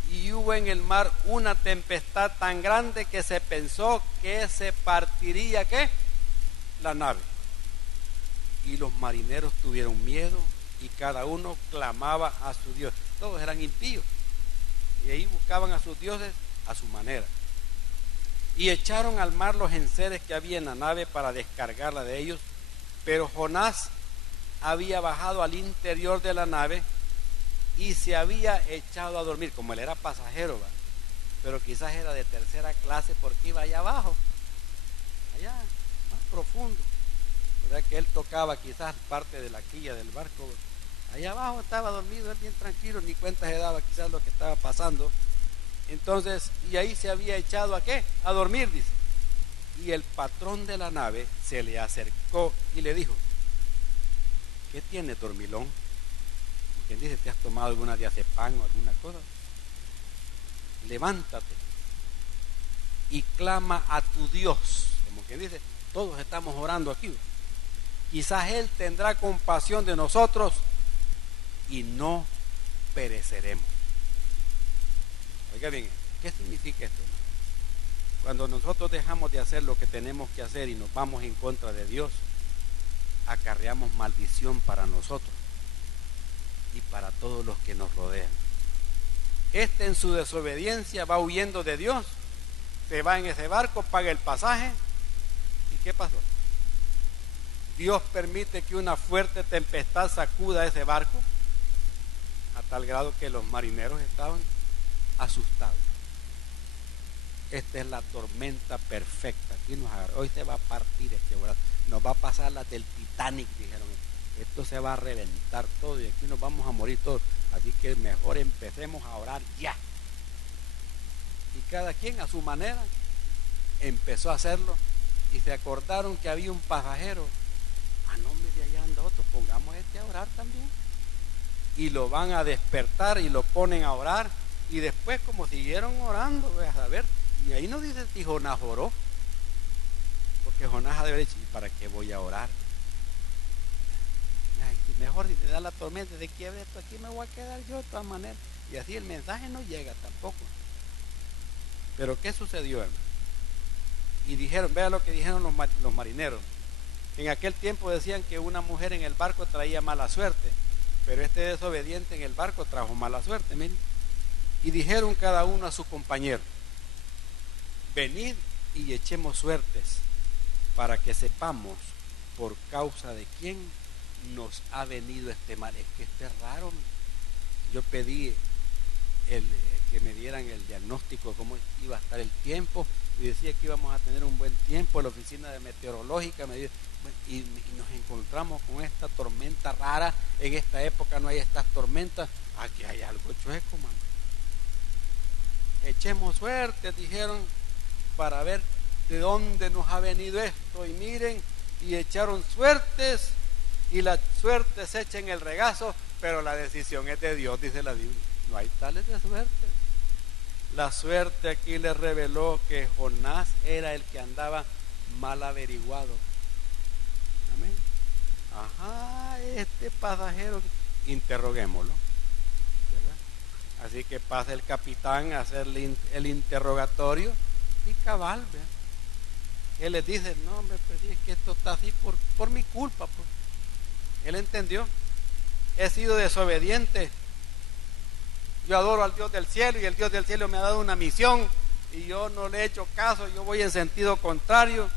y hubo en el mar una tempestad tan grande que se pensó que se partiría, ¿qué? La nave. Y los marineros tuvieron miedo, y cada uno clamaba a su Dios. Todos eran impíos, y ahí buscaban a sus dioses a su manera. Y echaron al mar los enseres que había en la nave para descargarla de ellos, pero Jonás había bajado al interior de la nave y se había echado a dormir. Como él era pasajero, ¿va? Pero quizás era de tercera clase porque iba allá abajo, allá, ¿no? profundo. O sea que él tocaba quizás parte de la quilla del barco. Ahí abajo estaba dormido, él bien tranquilo, ni cuenta se daba quizás lo que estaba pasando. Entonces, y ahí se había echado ¿a qué? A dormir, dice. Y el patrón de la nave se le acercó y le dijo: ¿qué tienes, dormilón? ¿Quién dice, te has tomado alguna diazepam o alguna cosa? Levántate y clama a tu Dios. Como quien dice, todos estamos orando aquí. Quizás Él tendrá compasión de nosotros y no pereceremos. Oiga bien, ¿qué significa esto? Cuando nosotros dejamos de hacer lo que tenemos que hacer y nos vamos en contra de Dios, acarreamos maldición para nosotros y para todos los que nos rodean. Este en su desobediencia va huyendo de Dios, se va en ese barco, paga el pasaje. ¿Y qué pasó? Dios permite que una fuerte tempestad sacuda ese barco a tal grado que los marineros estaban asustados. Esta es la tormenta perfecta. Aquí nos agarra. Hoy se va a partir este brazo. Nos va a pasar la del Titanic, dijeron. Esto se va a reventar todo y aquí nos vamos a morir todos. Así que mejor empecemos a orar ya. Y cada quien a su manera empezó a hacerlo. Y se acordaron que había un pasajero. No, de allá anda otro. Pongamos a orar también. Y lo van a despertar y lo ponen a orar. Y después, como siguieron orando, a saber. Y ahí no dice si Jonás oró. Porque Jonás ha de haber dicho: ¿y para qué voy a orar? Mejor si te da la tormenta, de quiebre esto, aquí me voy a quedar yo de todas maneras. Y así el mensaje no llega tampoco. Pero ¿qué sucedió, hermano? Y dijeron, vea lo que dijeron los marineros. En aquel tiempo decían que una mujer en el barco traía mala suerte, pero este desobediente en el barco trajo mala suerte, miren. Y dijeron cada uno a su compañero: venid y echemos suertes para que sepamos por causa de quién nos ha venido este mal. Es que esto es raro. Yo pedí que me dieran el diagnóstico, cómo iba a estar el tiempo, y decía que íbamos a tener un buen tiempo. La oficina de meteorológica me dijo, y nos encontramos con esta tormenta rara. En esta época no hay estas tormentas. Aquí hay algo chueco, man. Echemos suerte, dijeron, para ver de dónde nos ha venido esto. Y miren, y echaron suertes, y la suerte se echa en el regazo, pero la decisión es de Dios, dice la Biblia. No hay tales de suerte. La suerte aquí le reveló que Jonás era el que andaba mal averiguado. Amén. Ajá, este pasajero, interroguémoslo, ¿verdad? Así que pasa el capitán a hacerle el interrogatorio y cabal, ¿verdad? Él les dice: no, hombre, pues es que esto está así por mi culpa, pues. Él entendió: he sido desobediente. Yo adoro al Dios del cielo y el Dios del cielo me ha dado una misión y yo no le he hecho caso, yo voy en sentido contrario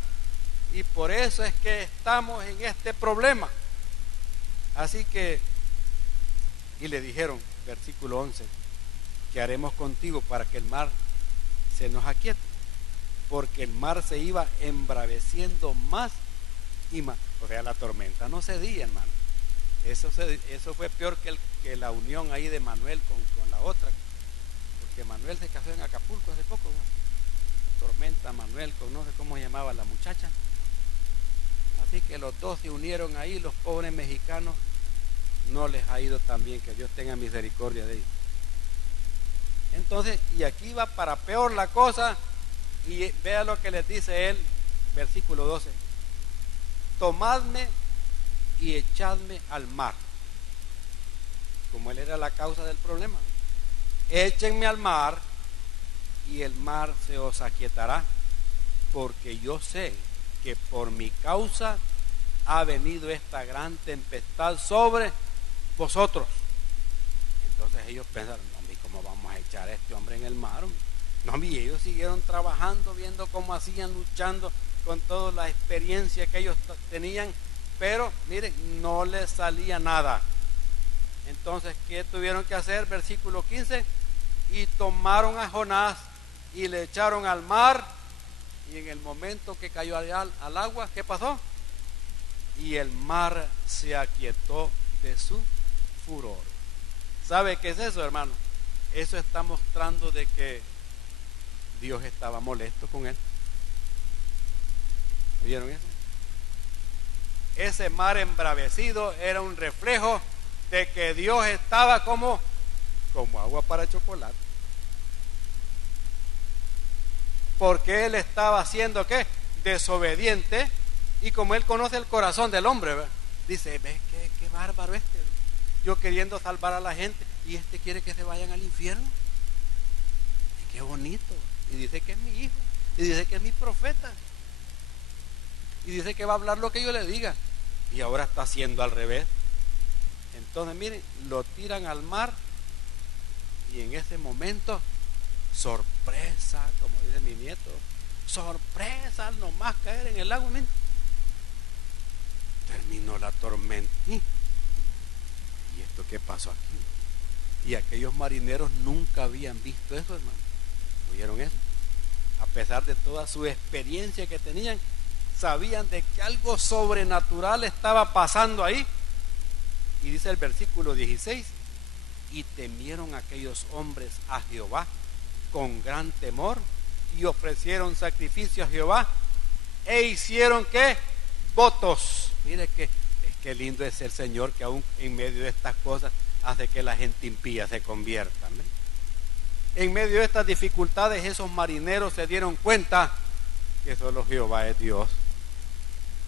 y por eso es que estamos en este problema. Así que, y le dijeron, versículo 11, ¿qué haremos contigo para que el mar se nos aquiete? Porque el mar se iba embraveciendo más y más. O sea, la tormenta no cedía, hermano. Eso fue peor que la unión ahí de Manuel con la otra, porque Manuel se casó en Acapulco hace poco, ¿no? Tormenta Manuel con no sé cómo se llamaba la muchacha. Así que los dos se unieron ahí. Los pobres mexicanos no les ha ido tan bien, que Dios tenga misericordia de ellos. Entonces, y aquí va para peor la cosa, y vea lo que les dice él, versículo 12: tomadme y echadme al mar. Como él era la causa del problema, échenme al mar y el mar se os aquietará, porque yo sé que por mi causa ha venido esta gran tempestad sobre vosotros. Entonces ellos pensaron: no, ¿y cómo vamos a echar a este hombre en el mar? No, y ellos siguieron trabajando, viendo cómo hacían, luchando con toda la experiencia que ellos tenían. Pero, miren, no les salía nada. Entonces, ¿qué tuvieron que hacer? Versículo 15: y tomaron a Jonás y le echaron al mar, Y en el momento que cayó al agua, ¿qué pasó? Y el mar se aquietó de su furor. ¿Sabe qué es eso, hermano? Eso está mostrando de que Dios estaba molesto con él. ¿Vieron eso? Ese mar embravecido era un reflejo de que Dios estaba como agua para chocolate. Porque él estaba haciendo ¿qué? Desobediente. Y como él conoce el corazón del hombre, ¿verdad? Dice, ¿ves qué bárbaro este? Yo queriendo salvar a la gente y este quiere que se vayan al infierno. Y qué bonito. Y dice que es mi hijo. Y dice que es mi profeta. Y dice que va a hablar lo que yo le diga. Y ahora está haciendo al revés. Entonces miren, lo tiran al mar. Y en ese momento, sorpresa, como dice mi nieto, sorpresa al nomás caer en el lago. Miren, terminó la tormenta. ¿Y esto qué pasó aquí? Y aquellos marineros nunca habían visto eso, hermano. ¿Oyeron eso? A pesar de toda su experiencia que tenían, sabían de que algo sobrenatural estaba pasando ahí. Y dice el versículo 16, y temieron aquellos hombres a Jehová con gran temor y ofrecieron sacrificio a Jehová e hicieron ¿qué? Votos. Mire que lindo es el Señor, que aún en medio de estas cosas hace que la gente impía se convierta, ¿no? En medio de estas dificultades, esos marineros se dieron cuenta que solo Jehová es Dios,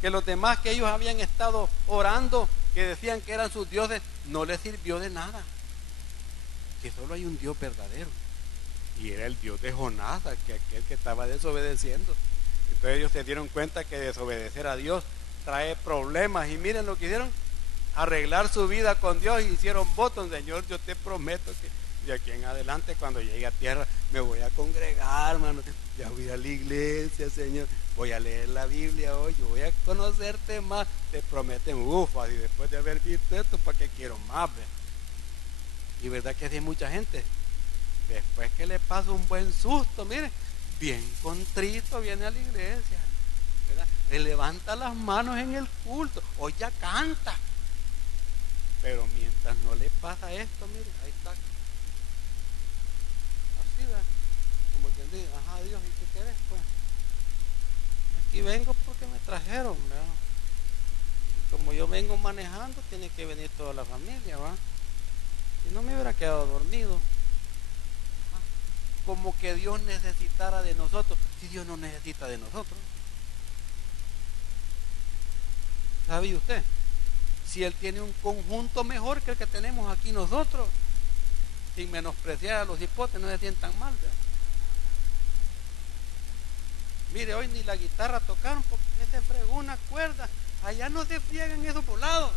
que los demás que ellos habían estado orando, que decían que eran sus dioses, no les sirvió de nada, que solo hay un Dios verdadero, y era el Dios de Jonás, que aquel que estaba desobedeciendo. Entonces ellos se dieron cuenta que desobedecer a Dios trae problemas, y miren lo que hicieron: arreglar su vida con Dios, y hicieron votos. Señor, yo te prometo que de aquí en adelante, cuando llegue a tierra, me voy a congregar, hermano, ya voy a la iglesia, Señor, voy a leer la Biblia hoy, yo voy a conocerte más. Te prometen, ufa, y después de haber visto esto, ¿para qué quiero más? ¿Ve? Y verdad que hay mucha gente, después que le pasa un buen susto, mire, bien contrito viene a la iglesia, ¿verdad? Le levanta las manos en el culto, hoy ya canta, pero mientras no le pasa esto, mire, ahí está, así, ¿verdad? Como quien dice, ajá, Dios, ¿y qué querés? Pues aquí vengo porque me trajeron, ¿verdad? Y como yo vengo manejando, tiene que venir toda la familia, ¿va? Y no me hubiera quedado dormido. Como que Dios necesitara de nosotros, si Dios no necesita de nosotros. ¿Sabe usted? Si Él tiene un conjunto mejor que el que tenemos aquí nosotros, sin menospreciar a los hipotes, no se sientan mal, ¿verdad? Mire, hoy ni la guitarra tocaron porque se fregó una cuerda. Allá no se friegan esos volados.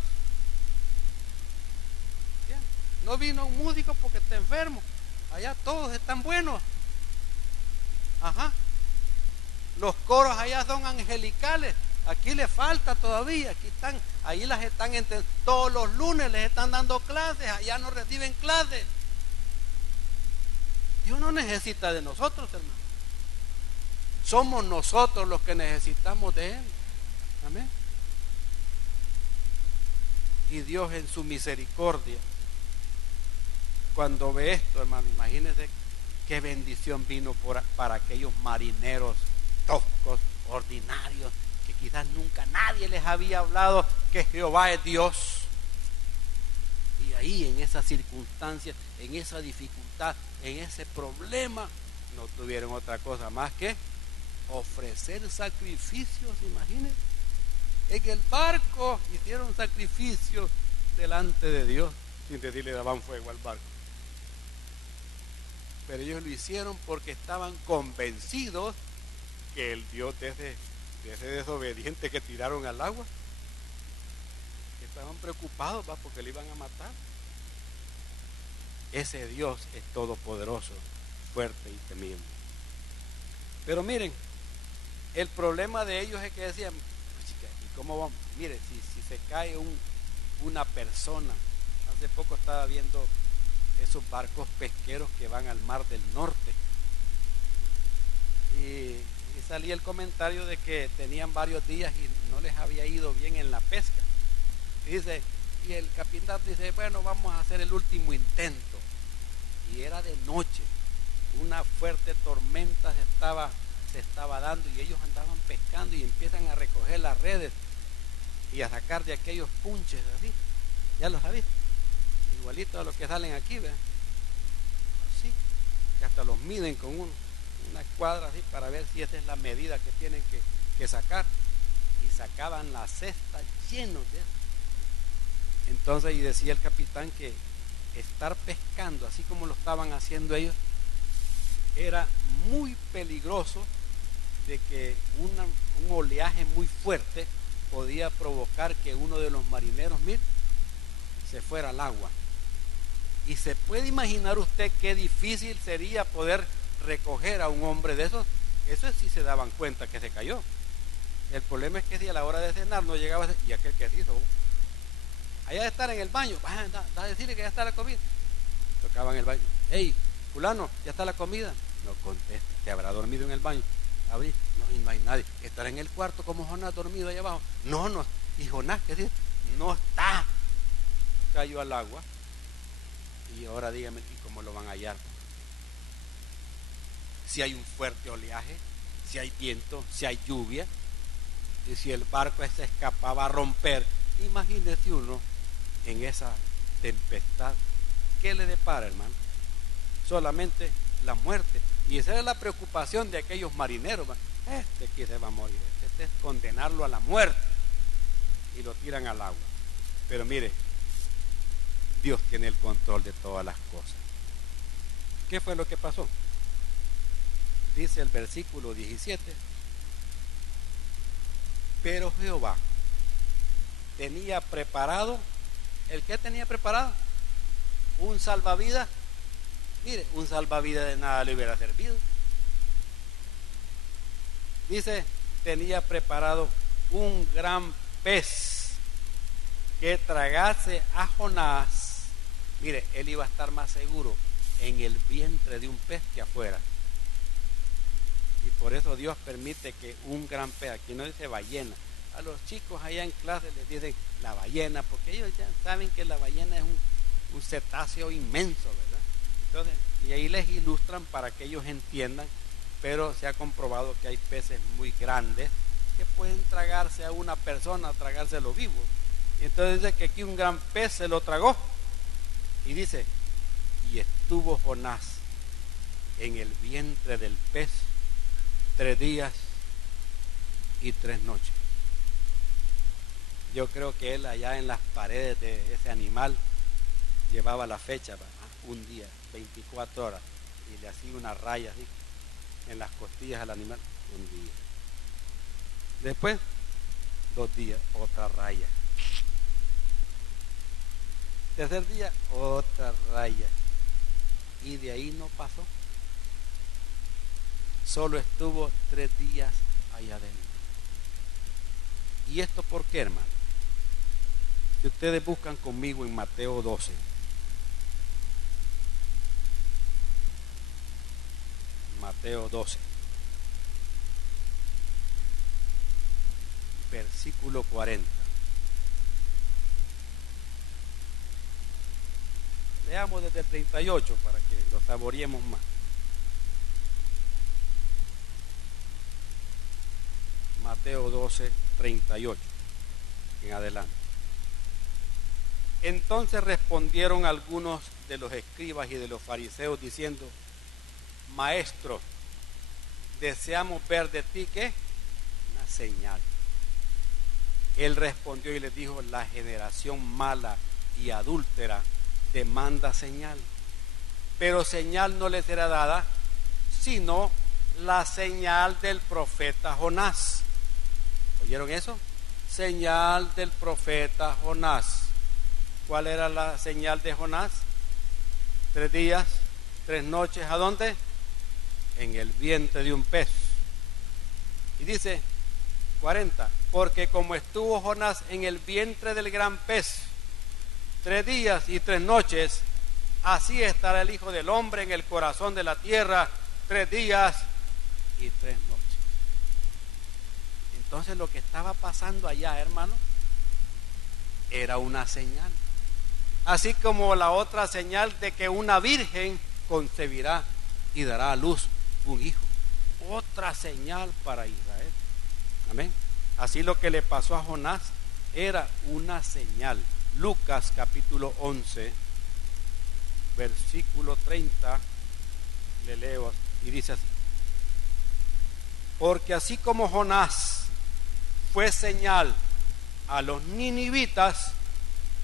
¿Bien? No vino un músico porque está enfermo. Allá todos están buenos. Ajá. Los coros allá son angelicales. Aquí le falta todavía. Aquí están, ahí las están todos los lunes les están dando clases. Allá no reciben clases. Dios no necesita de nosotros, hermano. Somos nosotros los que necesitamos de Él. Amén. Y Dios en su misericordia, cuando ve esto, hermano, imagínense qué bendición vino para aquellos marineros toscos, ordinarios, que quizás nunca nadie les había hablado que Jehová es Dios. Y ahí, en esa circunstancia, en esa dificultad, en ese problema, no tuvieron otra cosa más que ofrecer sacrificios. Imagínense, en el barco hicieron sacrificios delante de Dios, sin decirle daban fuego al barco. Pero ellos lo hicieron porque estaban convencidos que el Dios de ese desobediente que tiraron al agua, que estaban preocupados, ¿va? Porque le iban a matar. Ese Dios es todopoderoso, fuerte y temible. Pero miren, el problema de ellos es que decían, ¿y cómo vamos? Mire, si se cae una persona, hace poco estaba viendo esos barcos pesqueros que van al Mar del Norte, y y salía el comentario de que tenían varios días y no les había ido bien en la pesca. Y dice, y el capitán dice, bueno, vamos a hacer el último intento. Y era de noche, una fuerte tormenta se estaba dando y ellos andaban pescando y empiezan a recoger las redes y a sacar de aquellos punches así, ya lo sabéis, igualito a los que salen aquí, ¿ve? Así, que hasta los miden con una escuadra así para ver si esa es la medida que tienen que sacar, y sacaban la cesta llenos de eso. Entonces, y decía el capitán que estar pescando así como lo estaban haciendo ellos era muy peligroso, de que un oleaje muy fuerte podía provocar que uno de los marineros, mire, se fuera al agua. Y se puede imaginar usted qué difícil sería poder recoger a un hombre de esos. Eso sí se daban cuenta que se cayó. El problema es que si a la hora de cenar no llegaba, y aquel que se hizo, allá de estar en el baño, da a decirle que ya está la comida. Tocaban el baño, hey, fulano, ya está la comida. No contesta, que habrá dormido en el baño. Abrí, no, y no hay nadie. Estará en el cuarto como Jonás dormido allá abajo. No, y Jonás, ¿qué dice? No está. Cayó al agua. Y ahora dígame, ¿y cómo lo van a hallar? Si hay un fuerte oleaje, si hay viento, si hay lluvia, y si el barco se escapaba a romper, imagínese uno en esa tempestad. ¿Qué le depara, hermano? Solamente la muerte. Y esa era la preocupación de aquellos marineros. Este aquí se va a morir, este es condenarlo a la muerte, y lo tiran al agua. Pero mire, Dios tiene el control de todas las cosas. ¿Qué fue lo que pasó? Dice el versículo 17, pero Jehová tenía preparado, ¿el qué tenía preparado? Un salvavidas. Mire, un salvavidas de nada le hubiera servido. Dice, tenía preparado un gran pez que tragase a Jonás. Mire, él iba a estar más seguro en el vientre de un pez que afuera. Y por eso Dios permite que un gran pez, aquí no dice ballena. A los chicos allá en clase les dicen la ballena, porque ellos ya saben que la ballena es un cetáceo inmenso, ¿verdad? Entonces, y ahí les ilustran para que ellos entiendan, pero se ha comprobado que hay peces muy grandes que pueden tragarse a una persona, tragárselo vivo. Y entonces dice que aquí un gran pez se lo tragó. Y dice, y estuvo Jonás en el vientre del pez 3 días y 3 noches. Yo creo que él allá en las paredes de ese animal llevaba la fecha, ¿verdad? Un día, 24 horas, y le hacía una raya así en las costillas al animal, un día. Después, 2 días, otra raya. Tercer día, otra raya. Y de ahí no pasó. Solo estuvo 3 días allá adentro. ¿Y esto por qué, hermano? Si ustedes buscan conmigo en Mateo 12. Mateo 12. Versículo 40. Leamos desde el 38 para que lo saboreemos más. Mateo 12, 38 en adelante. Entonces respondieron algunos de los escribas y de los fariseos diciendo, Maestro, deseamos ver de ti, ¿qué? Una señal. Él respondió y les dijo, la generación mala y adúltera demanda señal, pero señal no le será dada, sino la señal del profeta Jonás. ¿Oyeron eso? Señal del profeta Jonás. ¿Cuál era la señal de Jonás? 3 días, 3 noches, ¿a dónde? En el vientre de un pez. Y dice 40, porque como estuvo Jonás en el vientre del gran pez 3 días y 3 noches, así estará el Hijo del Hombre en el corazón de la tierra 3 días y 3 noches. Entonces lo que estaba pasando allá, hermano, era una señal. Así como la otra señal de que una virgen concebirá y dará a luz un hijo. Otra señal para Israel. Amén. Así lo que le pasó a Jonás era una señal. Lucas capítulo 11, versículo 30, le leo y dice así: porque así como Jonás fue señal a los ninivitas,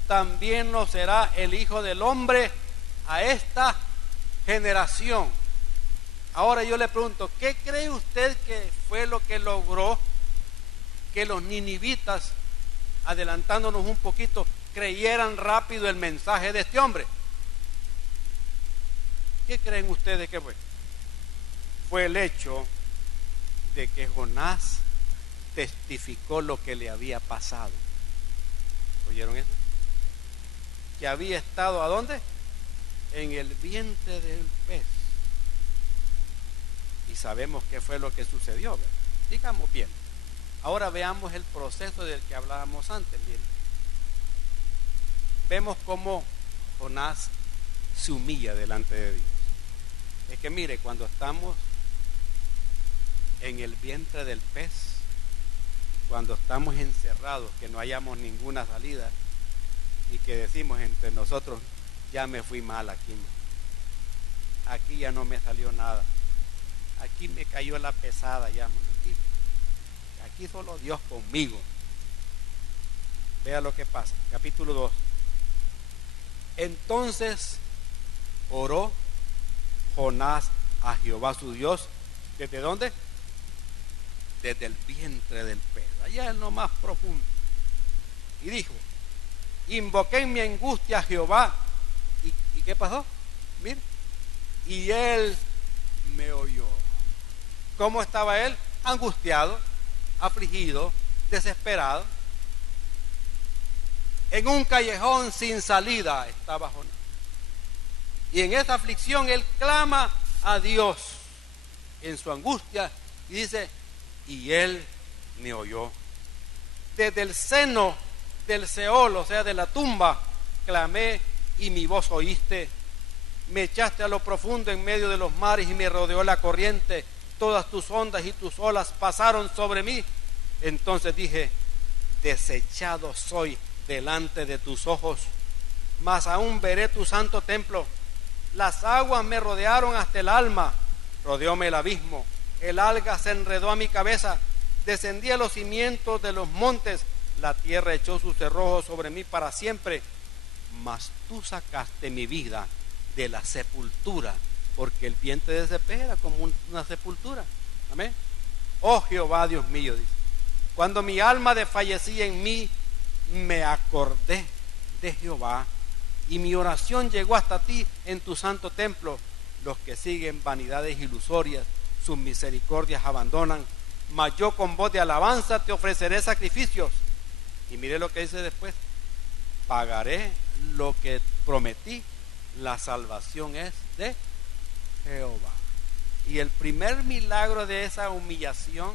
también lo será el Hijo del Hombre a esta generación. Ahora yo le pregunto, ¿qué cree usted que fue lo que logró que los ninivitas, adelantándonos un poquito, creyeran rápido el mensaje de este hombre? ¿Qué creen ustedes que fue? Fue el hecho de que Jonás testificó lo que le había pasado. ¿Oyeron eso? Que había estado ¿a dónde? En el vientre del pez. Y sabemos qué fue lo que sucedió, ¿verdad? Digamos bien. Ahora veamos el proceso del que hablábamos antes. Bien. Vemos cómo Jonás se humilla delante de Dios. Es que mire, cuando estamos en el vientre del pez, cuando estamos encerrados, que no hayamos ninguna salida y que decimos entre nosotros, ya me fui mal aquí, aquí ya no me salió nada, aquí me cayó la pesada ya, aquí solo Dios conmigo. Vea lo que pasa, capítulo 2. Entonces oró Jonás a Jehová su Dios. ¿Desde dónde? Desde el vientre del pez, allá en lo más profundo. Y dijo: invoqué en mi angustia a Jehová. ¿Y qué pasó? Mire, y él me oyó. ¿Cómo estaba él? Angustiado, afligido, desesperado. En un callejón sin salida estaba Jonás. Y en esa aflicción él clama a Dios en su angustia y dice: y él me oyó. Desde el seno del Seol, o sea, de la tumba, clamé y mi voz oíste. Me echaste a lo profundo en medio de los mares y me rodeó la corriente. Todas tus ondas y tus olas pasaron sobre mí. Entonces dije: desechado soy delante de tus ojos, mas aún veré tu santo templo. Las aguas me rodearon hasta el alma, rodeóme el abismo, el alga se enredó a mi cabeza, descendí a los cimientos de los montes, la tierra echó sus cerrojos sobre mí para siempre. Mas tú sacaste mi vida de la sepultura, porque el vientre de ese pez era como una sepultura. Amén. Oh Jehová Dios mío, dice, cuando mi alma desfallecía en mí, me acordé de Jehová, y mi oración llegó hasta ti en tu santo templo. Los que siguen vanidades ilusorias, sus misericordias abandonan, mas yo con voz de alabanza te ofreceré sacrificios. Y mire lo que dice después: pagaré lo que prometí, la salvación es de Jehová. Y el primer milagro de esa humillación,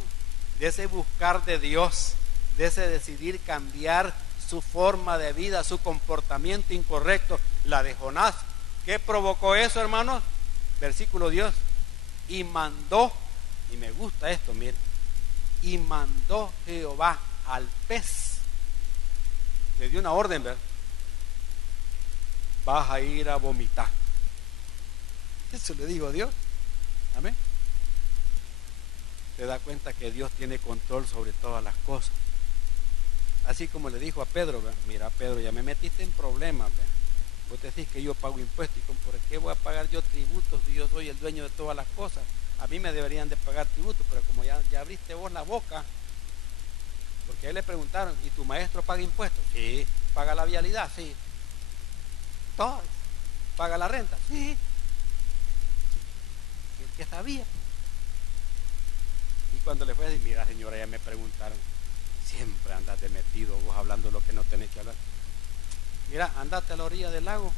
de ese buscar de Dios, de ese decidir cambiar su forma de vida, su comportamiento incorrecto, la de Jonás. ¿Qué provocó eso, hermanos? Versículo 10. Y mandó, y me gusta esto, miren, y mandó Jehová al pez, le dio una orden, ¿verdad? Vas a ir a vomitar. Eso le dijo Dios. Amén. Se da cuenta que Dios tiene control sobre todas las cosas. Así como le dijo a Pedro: mira, Pedro, ya me metiste en problemas. Vos decís que yo pago impuestos, y ¿por qué voy a pagar yo tributos si yo soy el dueño de todas las cosas? A mí me deberían de pagar tributos, pero como ya abriste vos la boca, porque a él le preguntaron: ¿y tu maestro paga impuestos? Sí. ¿Paga la vialidad? Sí. ¿Todo? ¿Paga la renta? Sí. ¿El que sabía? Y cuando le fue a decir: mira, señora, ya me preguntaron, siempre andas de metido vos hablando lo que no tenés que hablar. Mira, andate a la orilla del lago,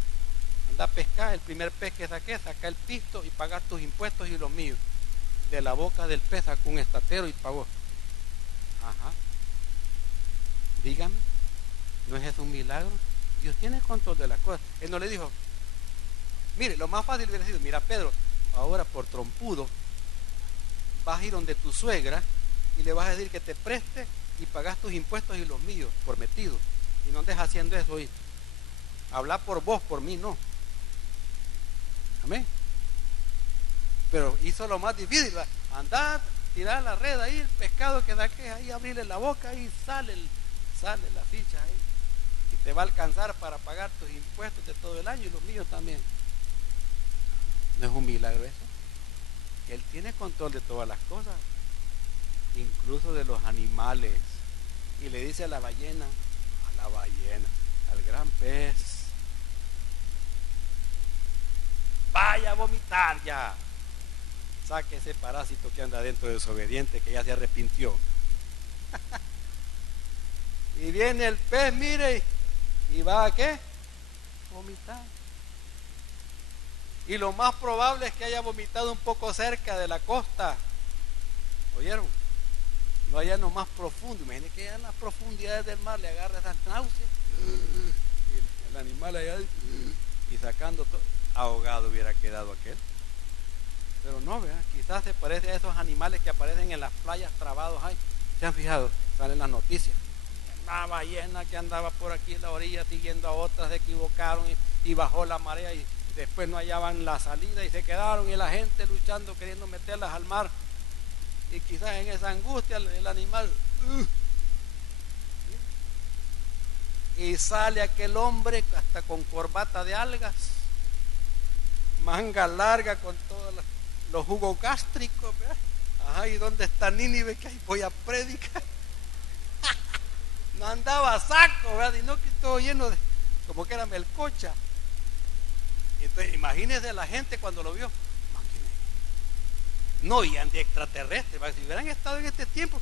anda a pescar, el primer pez que saqué, saca el pisto y pagar tus impuestos y los míos. De la boca del pez sacó un estatero y pagó. Ajá. Dígame, ¿no es eso un milagro? Dios tiene control de las cosas. Él no le dijo, mire, lo más fácil hubiera sido, mira Pedro, ahora por trompudo vas a ir donde tu suegra y le vas a decir que te preste y pagas tus impuestos y los míos por metido. Y no andes haciendo eso hoy. Habla por vos, por mí no. Amén. Pero hizo lo más difícil, ¿va? Andar, tirar la red ahí, el pescado que da que ahí, abrirle la boca y sale la ficha ahí. Y te va a alcanzar para pagar tus impuestos de todo el año y los míos también. ¿No es un milagro eso? Él tiene control de todas las cosas, incluso de los animales. Y le dice a la ballena, al gran pez, vaya a vomitar ya. Saque ese parásito que anda adentro desobediente, que ya se arrepintió. Y viene el pez, mire, y va a ¿qué? Vomitar. Y lo más probable es que haya vomitado un poco cerca de la costa. ¿Oyeron? No allá en lo más profundo. Imagínense que allá en las profundidades del mar le agarra esas náuseas. Y el animal allá y sacando todo. Ahogado hubiera quedado aquel. Pero no, ¿verdad? Quizás se parece a esos animales que aparecen en las playas trabados ahí. ¿Se han fijado? Salen las noticias. Una ballena que andaba por aquí en la orilla siguiendo a otras, se equivocaron y bajó la marea y después no hallaban la salida y se quedaron y la gente luchando queriendo meterlas al mar. Y quizás en esa angustia el animal y sale aquel hombre hasta con corbata de algas, manga larga con todos los jugos gástricos, ¿verdad? Ajá, ¿y dónde está Nínive? Que ahí voy a predicar. No andaba a saco, ¿verdad? Y no, que todo lleno de, como que era melcocha. Entonces imagínense la gente cuando lo vio. No, y de extraterrestres, ¿verdad? Si hubieran estado en este tiempo,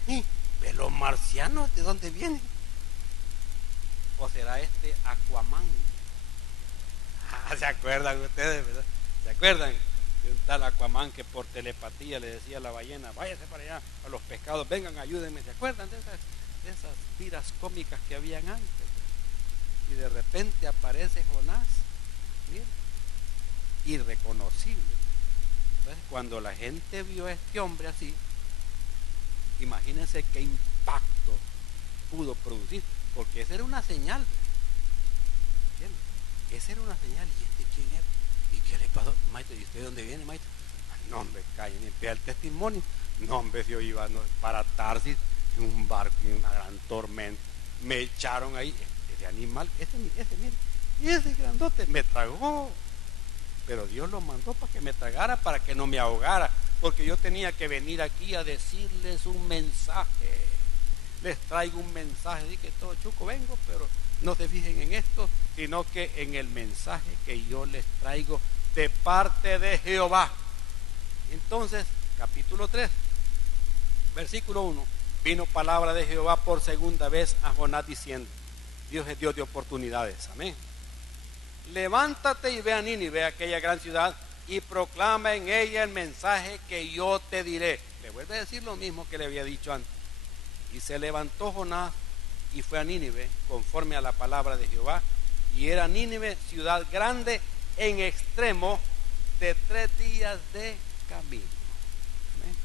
pero los marcianos, ¿de dónde vienen? ¿O será este Aquaman? ¿Se acuerdan ustedes, verdad? ¿Se acuerdan de un tal Aquaman que por telepatía le decía a la ballena, váyase para allá, a los pescados, vengan, ayúdenme? ¿Se acuerdan de esas tiras cómicas que habían antes? Y de repente aparece Jonás, miren, irreconocible. Entonces, cuando la gente vio a este hombre así, imagínense qué impacto pudo producir, porque esa era una señal. ¿Entiendes? Esa era una señal. ¿Y este quién era? ¿Y qué le pasó? Maestro, ¿y usted de dónde viene, maestro? No, hombre, callen, emplea el testimonio. No, hombre, yo iba para Tarsis en un barco y una gran tormenta. Me echaron ahí. Ese animal, ese mire, y ese grandote me tragó. Pero Dios lo mandó para que me tragara, para que no me ahogara, porque yo tenía que venir aquí a decirles un mensaje. Les traigo un mensaje, dije que todo chuco vengo, pero no se fijen en esto, sino que en el mensaje que yo les traigo de parte de Jehová. Entonces, capítulo 3, versículo 1, vino palabra de Jehová por segunda vez a Jonás diciendo, Dios es Dios de oportunidades, amén. Levántate y ve a Nínive, aquella gran ciudad, y proclama en ella el mensaje que yo te diré. Le vuelve a decir lo mismo que le había dicho antes. Y se levantó Jonás y fue a Nínive, conforme a la palabra de Jehová. Y era Nínive ciudad grande en extremo, de 3 días de camino. ¿Ven?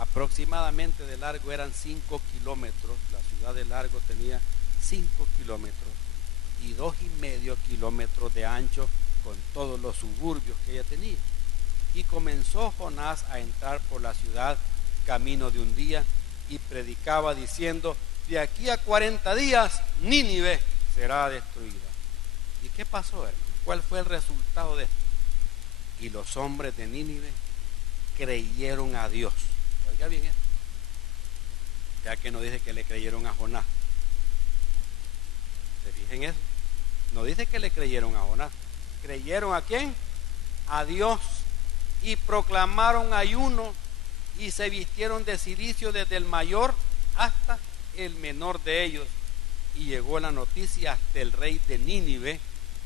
Aproximadamente de largo eran 5 kilómetros. La ciudad de largo tenía 5 kilómetros. Y 2,5 kilómetros de ancho, con todos los suburbios que ella tenía. Y comenzó Jonás a entrar por la ciudad camino de un día y predicaba diciendo, de aquí a 40 días Nínive será destruida. ¿Y qué pasó, hermano? ¿Cuál fue el resultado de esto? Y los hombres de Nínive creyeron a Dios. Oiga bien esto. Ya que no dice que le creyeron a Jonás. ¿Se fijan eso? No dice que le creyeron a Jonás. ¿Creyeron a quién? A Dios. Y proclamaron ayuno y se vistieron de cilicio desde el mayor hasta el menor de ellos. Y llegó la noticia hasta el rey de Nínive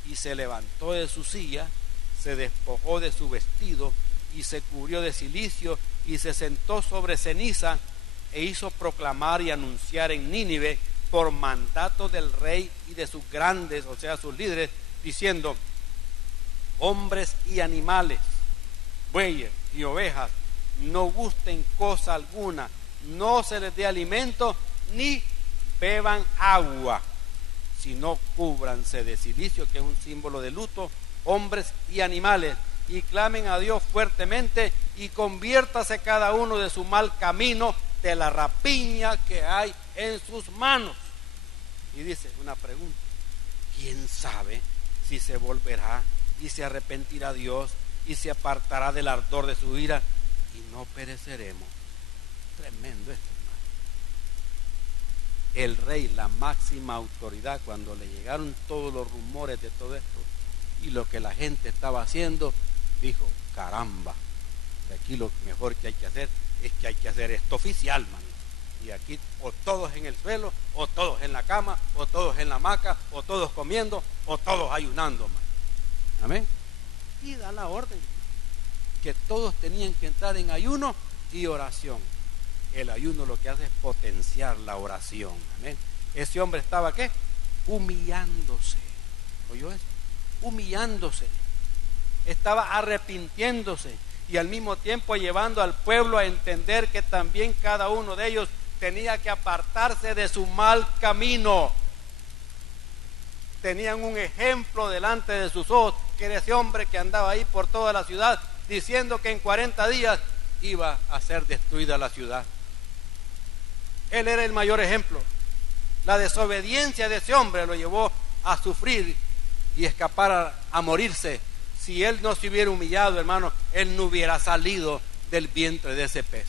y se levantó de su silla, se despojó de su vestido y se cubrió de cilicio y se sentó sobre ceniza e hizo proclamar y anunciar en Nínive por mandato del rey y de sus grandes, o sea, sus líderes, diciendo: hombres y animales, bueyes y ovejas, no gusten cosa alguna, no se les dé alimento ni beban agua, sino cúbranse de cilicio, que es un símbolo de luto, hombres y animales, y clamen a Dios fuertemente, y conviértase cada uno de su mal camino, de la rapiña que hay en sus manos. Y dice una pregunta: ¿quién sabe si se volverá y se arrepentirá Dios y se apartará del ardor de su ira y no pereceremos? Tremendo esto, hermano. El rey, la máxima autoridad, cuando le llegaron todos los rumores de todo esto y lo que la gente estaba haciendo, dijo: caramba, aquí lo mejor que hay que hacer es que hay que hacer esto oficial, man. Y aquí o todos en el suelo, o todos en la cama, o todos en la hamaca, o todos comiendo, o todos ayunando, man. Amén. Y da la orden que todos tenían que entrar en ayuno y oración. El ayuno lo que hace es potenciar la oración. Amén. Ese hombre estaba, ¿qué? Humillándose. ¿Oyó eso? Humillándose. Estaba arrepintiéndose y al mismo tiempo llevando al pueblo a entender que también cada uno de ellos tenía que apartarse de su mal camino. Tenían un ejemplo delante de sus ojos, que era ese hombre que andaba ahí por toda la ciudad diciendo que en 40 días iba a ser destruida la ciudad. Él era el mayor ejemplo. La desobediencia de ese hombre lo llevó a sufrir y escapar a morirse. Si él no se hubiera humillado, hermano, él no hubiera salido del vientre de ese pez.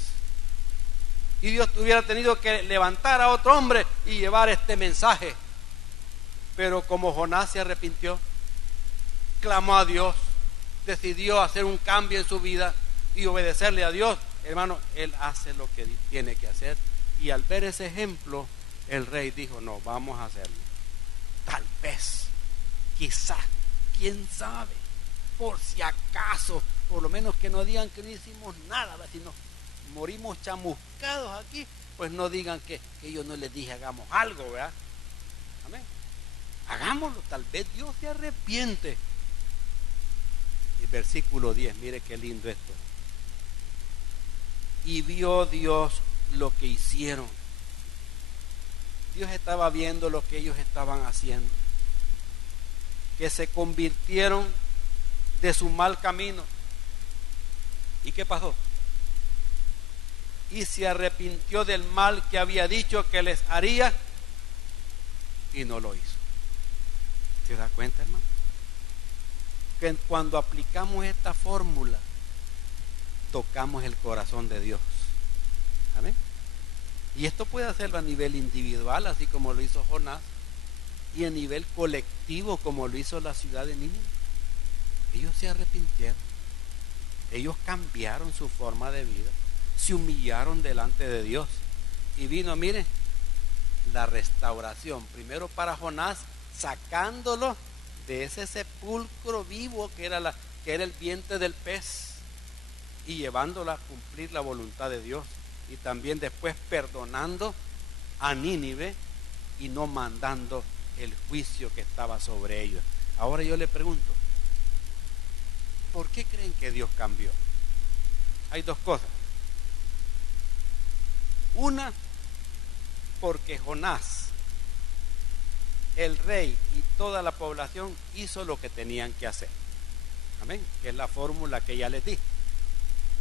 Y Dios hubiera tenido que levantar a otro hombre y llevar este mensaje. Pero como Jonás se arrepintió, clamó a Dios, decidió hacer un cambio en su vida y obedecerle a Dios, hermano, él hace lo que tiene que hacer. Y al ver ese ejemplo, el rey dijo: no, vamos a hacerlo. Tal vez, quizás, quién sabe, por si acaso, por lo menos que no digan que no hicimos nada, si nos morimos chamuscados aquí, pues no digan que yo no les dije hagamos algo, ¿verdad? Amén. Hagámoslo, tal vez Dios se arrepiente. Y versículo 10, mire qué lindo esto. Y vio Dios lo que hicieron. Dios estaba viendo lo que ellos estaban haciendo, que se convirtieron de su mal camino. ¿Y qué pasó? Y se arrepintió del mal que había dicho que les haría y no lo hizo. ¿Se da cuenta, hermano? Que cuando aplicamos esta fórmula, tocamos el corazón de Dios. Amén. Y esto puede hacerlo a nivel individual, así como lo hizo Jonás, y a nivel colectivo, como lo hizo la ciudad de Nínive. Ellos se arrepintieron, ellos cambiaron su forma de vida, se humillaron delante de Dios, y vino, mire, la restauración. Primero para Jonás, sacándolo de ese sepulcro vivo que era el vientre del pez, y llevándolo a cumplir la voluntad de Dios. Y también después perdonando a Nínive y no mandando el juicio que estaba sobre ellos. Ahora yo le pregunto, ¿por qué creen que Dios cambió? Hay dos cosas. Una, porque Jonás, el rey y toda la población hizo lo que tenían que hacer. Amén. Que es la fórmula que ya les di.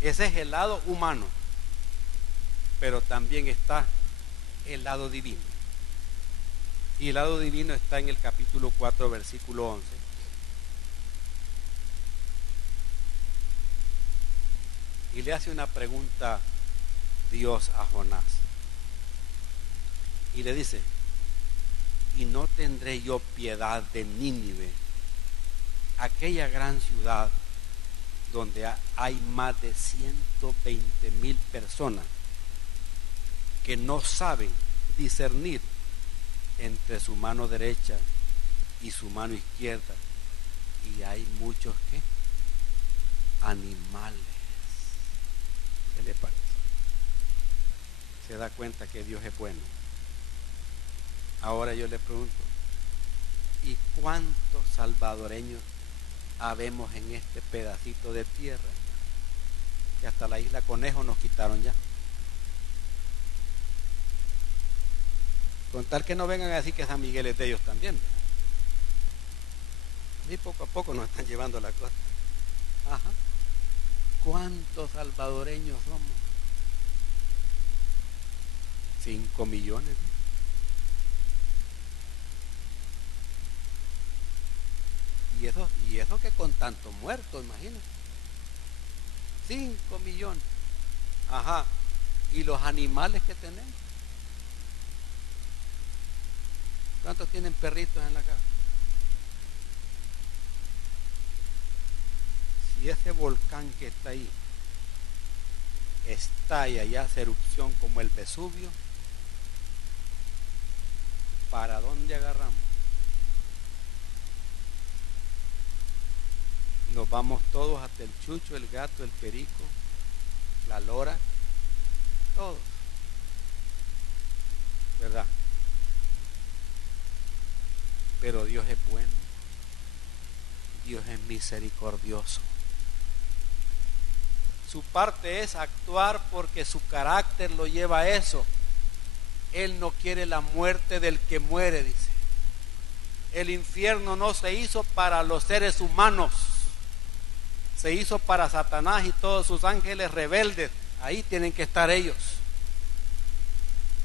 Ese es el lado humano. Pero también está el lado divino. Y el lado divino está en el capítulo 4, versículo 11. Y le hace una pregunta Dios a Jonás. Y le dice: ¿y no tendré yo piedad de Nínive, aquella gran ciudad donde hay más de 120,000 personas que no saben discernir entre su mano derecha y su mano izquierda, y hay muchos que animales? ¿Qué le parece? se da cuenta que Dios es bueno. Ahora yo le pregunto, ¿y cuántos salvadoreños habemos en este pedacito de tierra? Que hasta la isla Conejo nos quitaron ya. Con tal que no vengan a decir que San Miguel es de ellos también, ¿verdad? Y poco a poco nos están llevando la costa. Ajá. ¿Cuántos salvadoreños somos? 5 millones. Y eso que con tantos muertos, imagínate. 5 millones. Ajá. ¿Y los animales que tenemos? ¿Cuántos tienen perritos en la casa? Si ese volcán que está ahí estalla y hace erupción como el Vesubio, ¿para dónde agarramos? Nos vamos todos, hasta el chucho, el gato, el perico, la lora, todos, ¿verdad? Pero Dios es bueno, Dios es misericordioso. Su parte es actuar porque su carácter lo lleva a eso. Él no quiere la muerte del que muere, dice. El infierno no se hizo para los seres humanos, se hizo para Satanás y todos sus ángeles rebeldes. Ahí tienen que estar ellos.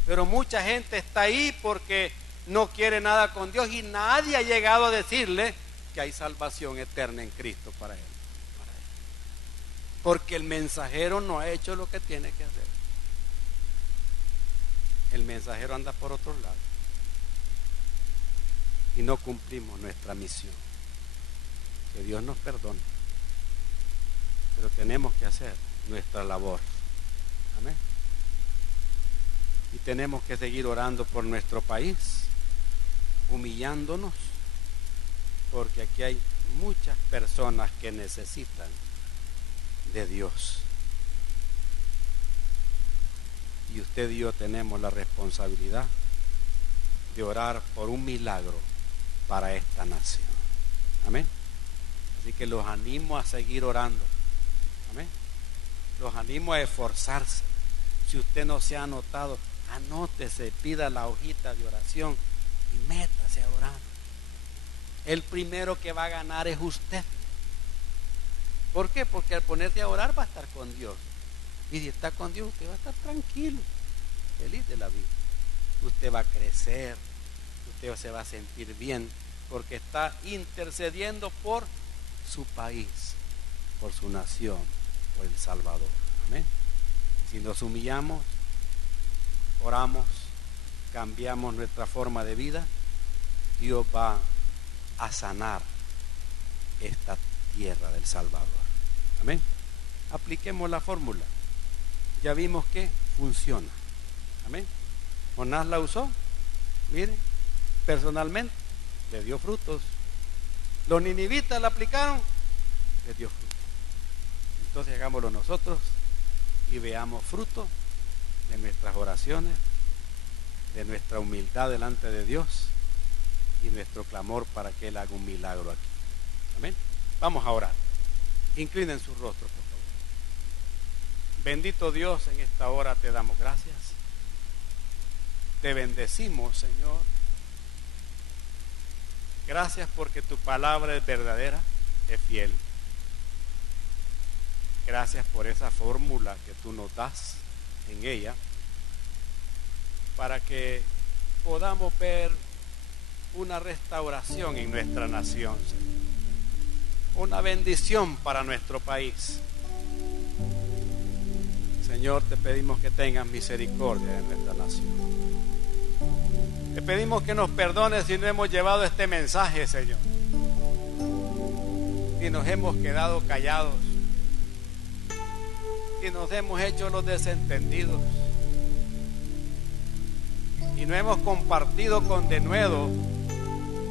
Pero mucha gente está ahí porque no quiere nada con Dios y nadie ha llegado a decirle que hay salvación eterna en Cristo para él. Porque el mensajero no ha hecho lo que tiene que hacer. El mensajero anda por otro lado y no cumplimos nuestra misión. Que Dios nos perdone, pero tenemos que hacer nuestra labor. Amén. Y tenemos que seguir orando por nuestro país, humillándonos, porque aquí hay muchas personas que necesitan de Dios. Y usted y yo tenemos la responsabilidad de orar por un milagro para esta nación. Amén. Así que los animo a seguir orando. Amén. Los animo a esforzarse. Si usted no se ha anotado, anótese, pida la hojita de oración y métase a orar. El primero que va a ganar es usted. ¿Por qué? Porque al ponerse a orar va a estar con Dios. Y si está con Dios, usted va a estar tranquilo, feliz de la vida. Usted va a crecer, usted se va a sentir bien, porque está intercediendo por su país, por su nación, por El Salvador. Amén. Si nos humillamos, oramos, cambiamos nuestra forma de vida, Dios va a sanar esta tierra del Salvador. Amén. Apliquemos la fórmula. Ya vimos que funciona. Amén. Jonás la usó. Miren, personalmente le dio frutos. Los ninivitas la aplicaron, les dio frutos. Entonces hagámoslo nosotros y veamos fruto de nuestras oraciones, de nuestra humildad delante de Dios y nuestro clamor para que Él haga un milagro aquí. Amén. Vamos a orar. Inclinen sus rostros, por favor. Bendito Dios, en esta hora te damos gracias. Te bendecimos, Señor. Gracias porque tu palabra es verdadera, es fiel. Gracias por esa fórmula que tú nos das en ella, para que podamos ver una restauración en nuestra nación, Señor. Una bendición para nuestro país. Señor, te pedimos que tengas misericordia de nuestra nación. Te pedimos que nos perdones si no hemos llevado este mensaje, Señor. Si nos hemos quedado callados, si nos hemos hecho los desentendidos y no hemos compartido con denuedo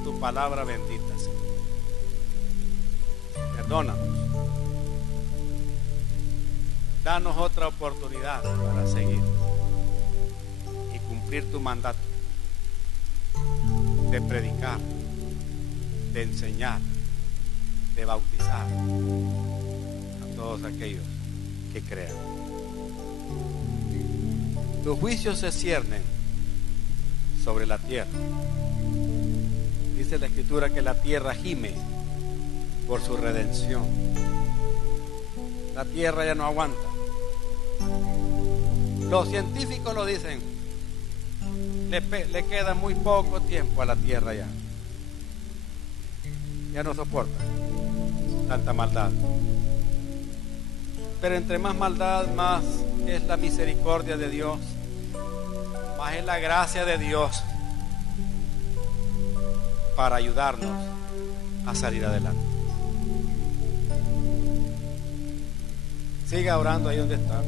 tu palabra bendita, Señor. Perdónanos. Danos otra oportunidad para seguir. cumplir tu mandato de predicar, de enseñar, de bautizar a todos aquellos que crean. Tus juicios se ciernen sobre la tierra. Dice la Escritura que la tierra gime por su redención. La tierra ya no aguanta. Los científicos lo dicen. Le queda muy poco tiempo a la tierra ya. Ya no soporta tanta maldad. Pero entre más maldad, más es la misericordia de Dios, más es la gracia de Dios para ayudarnos a salir adelante. Siga orando ahí donde está.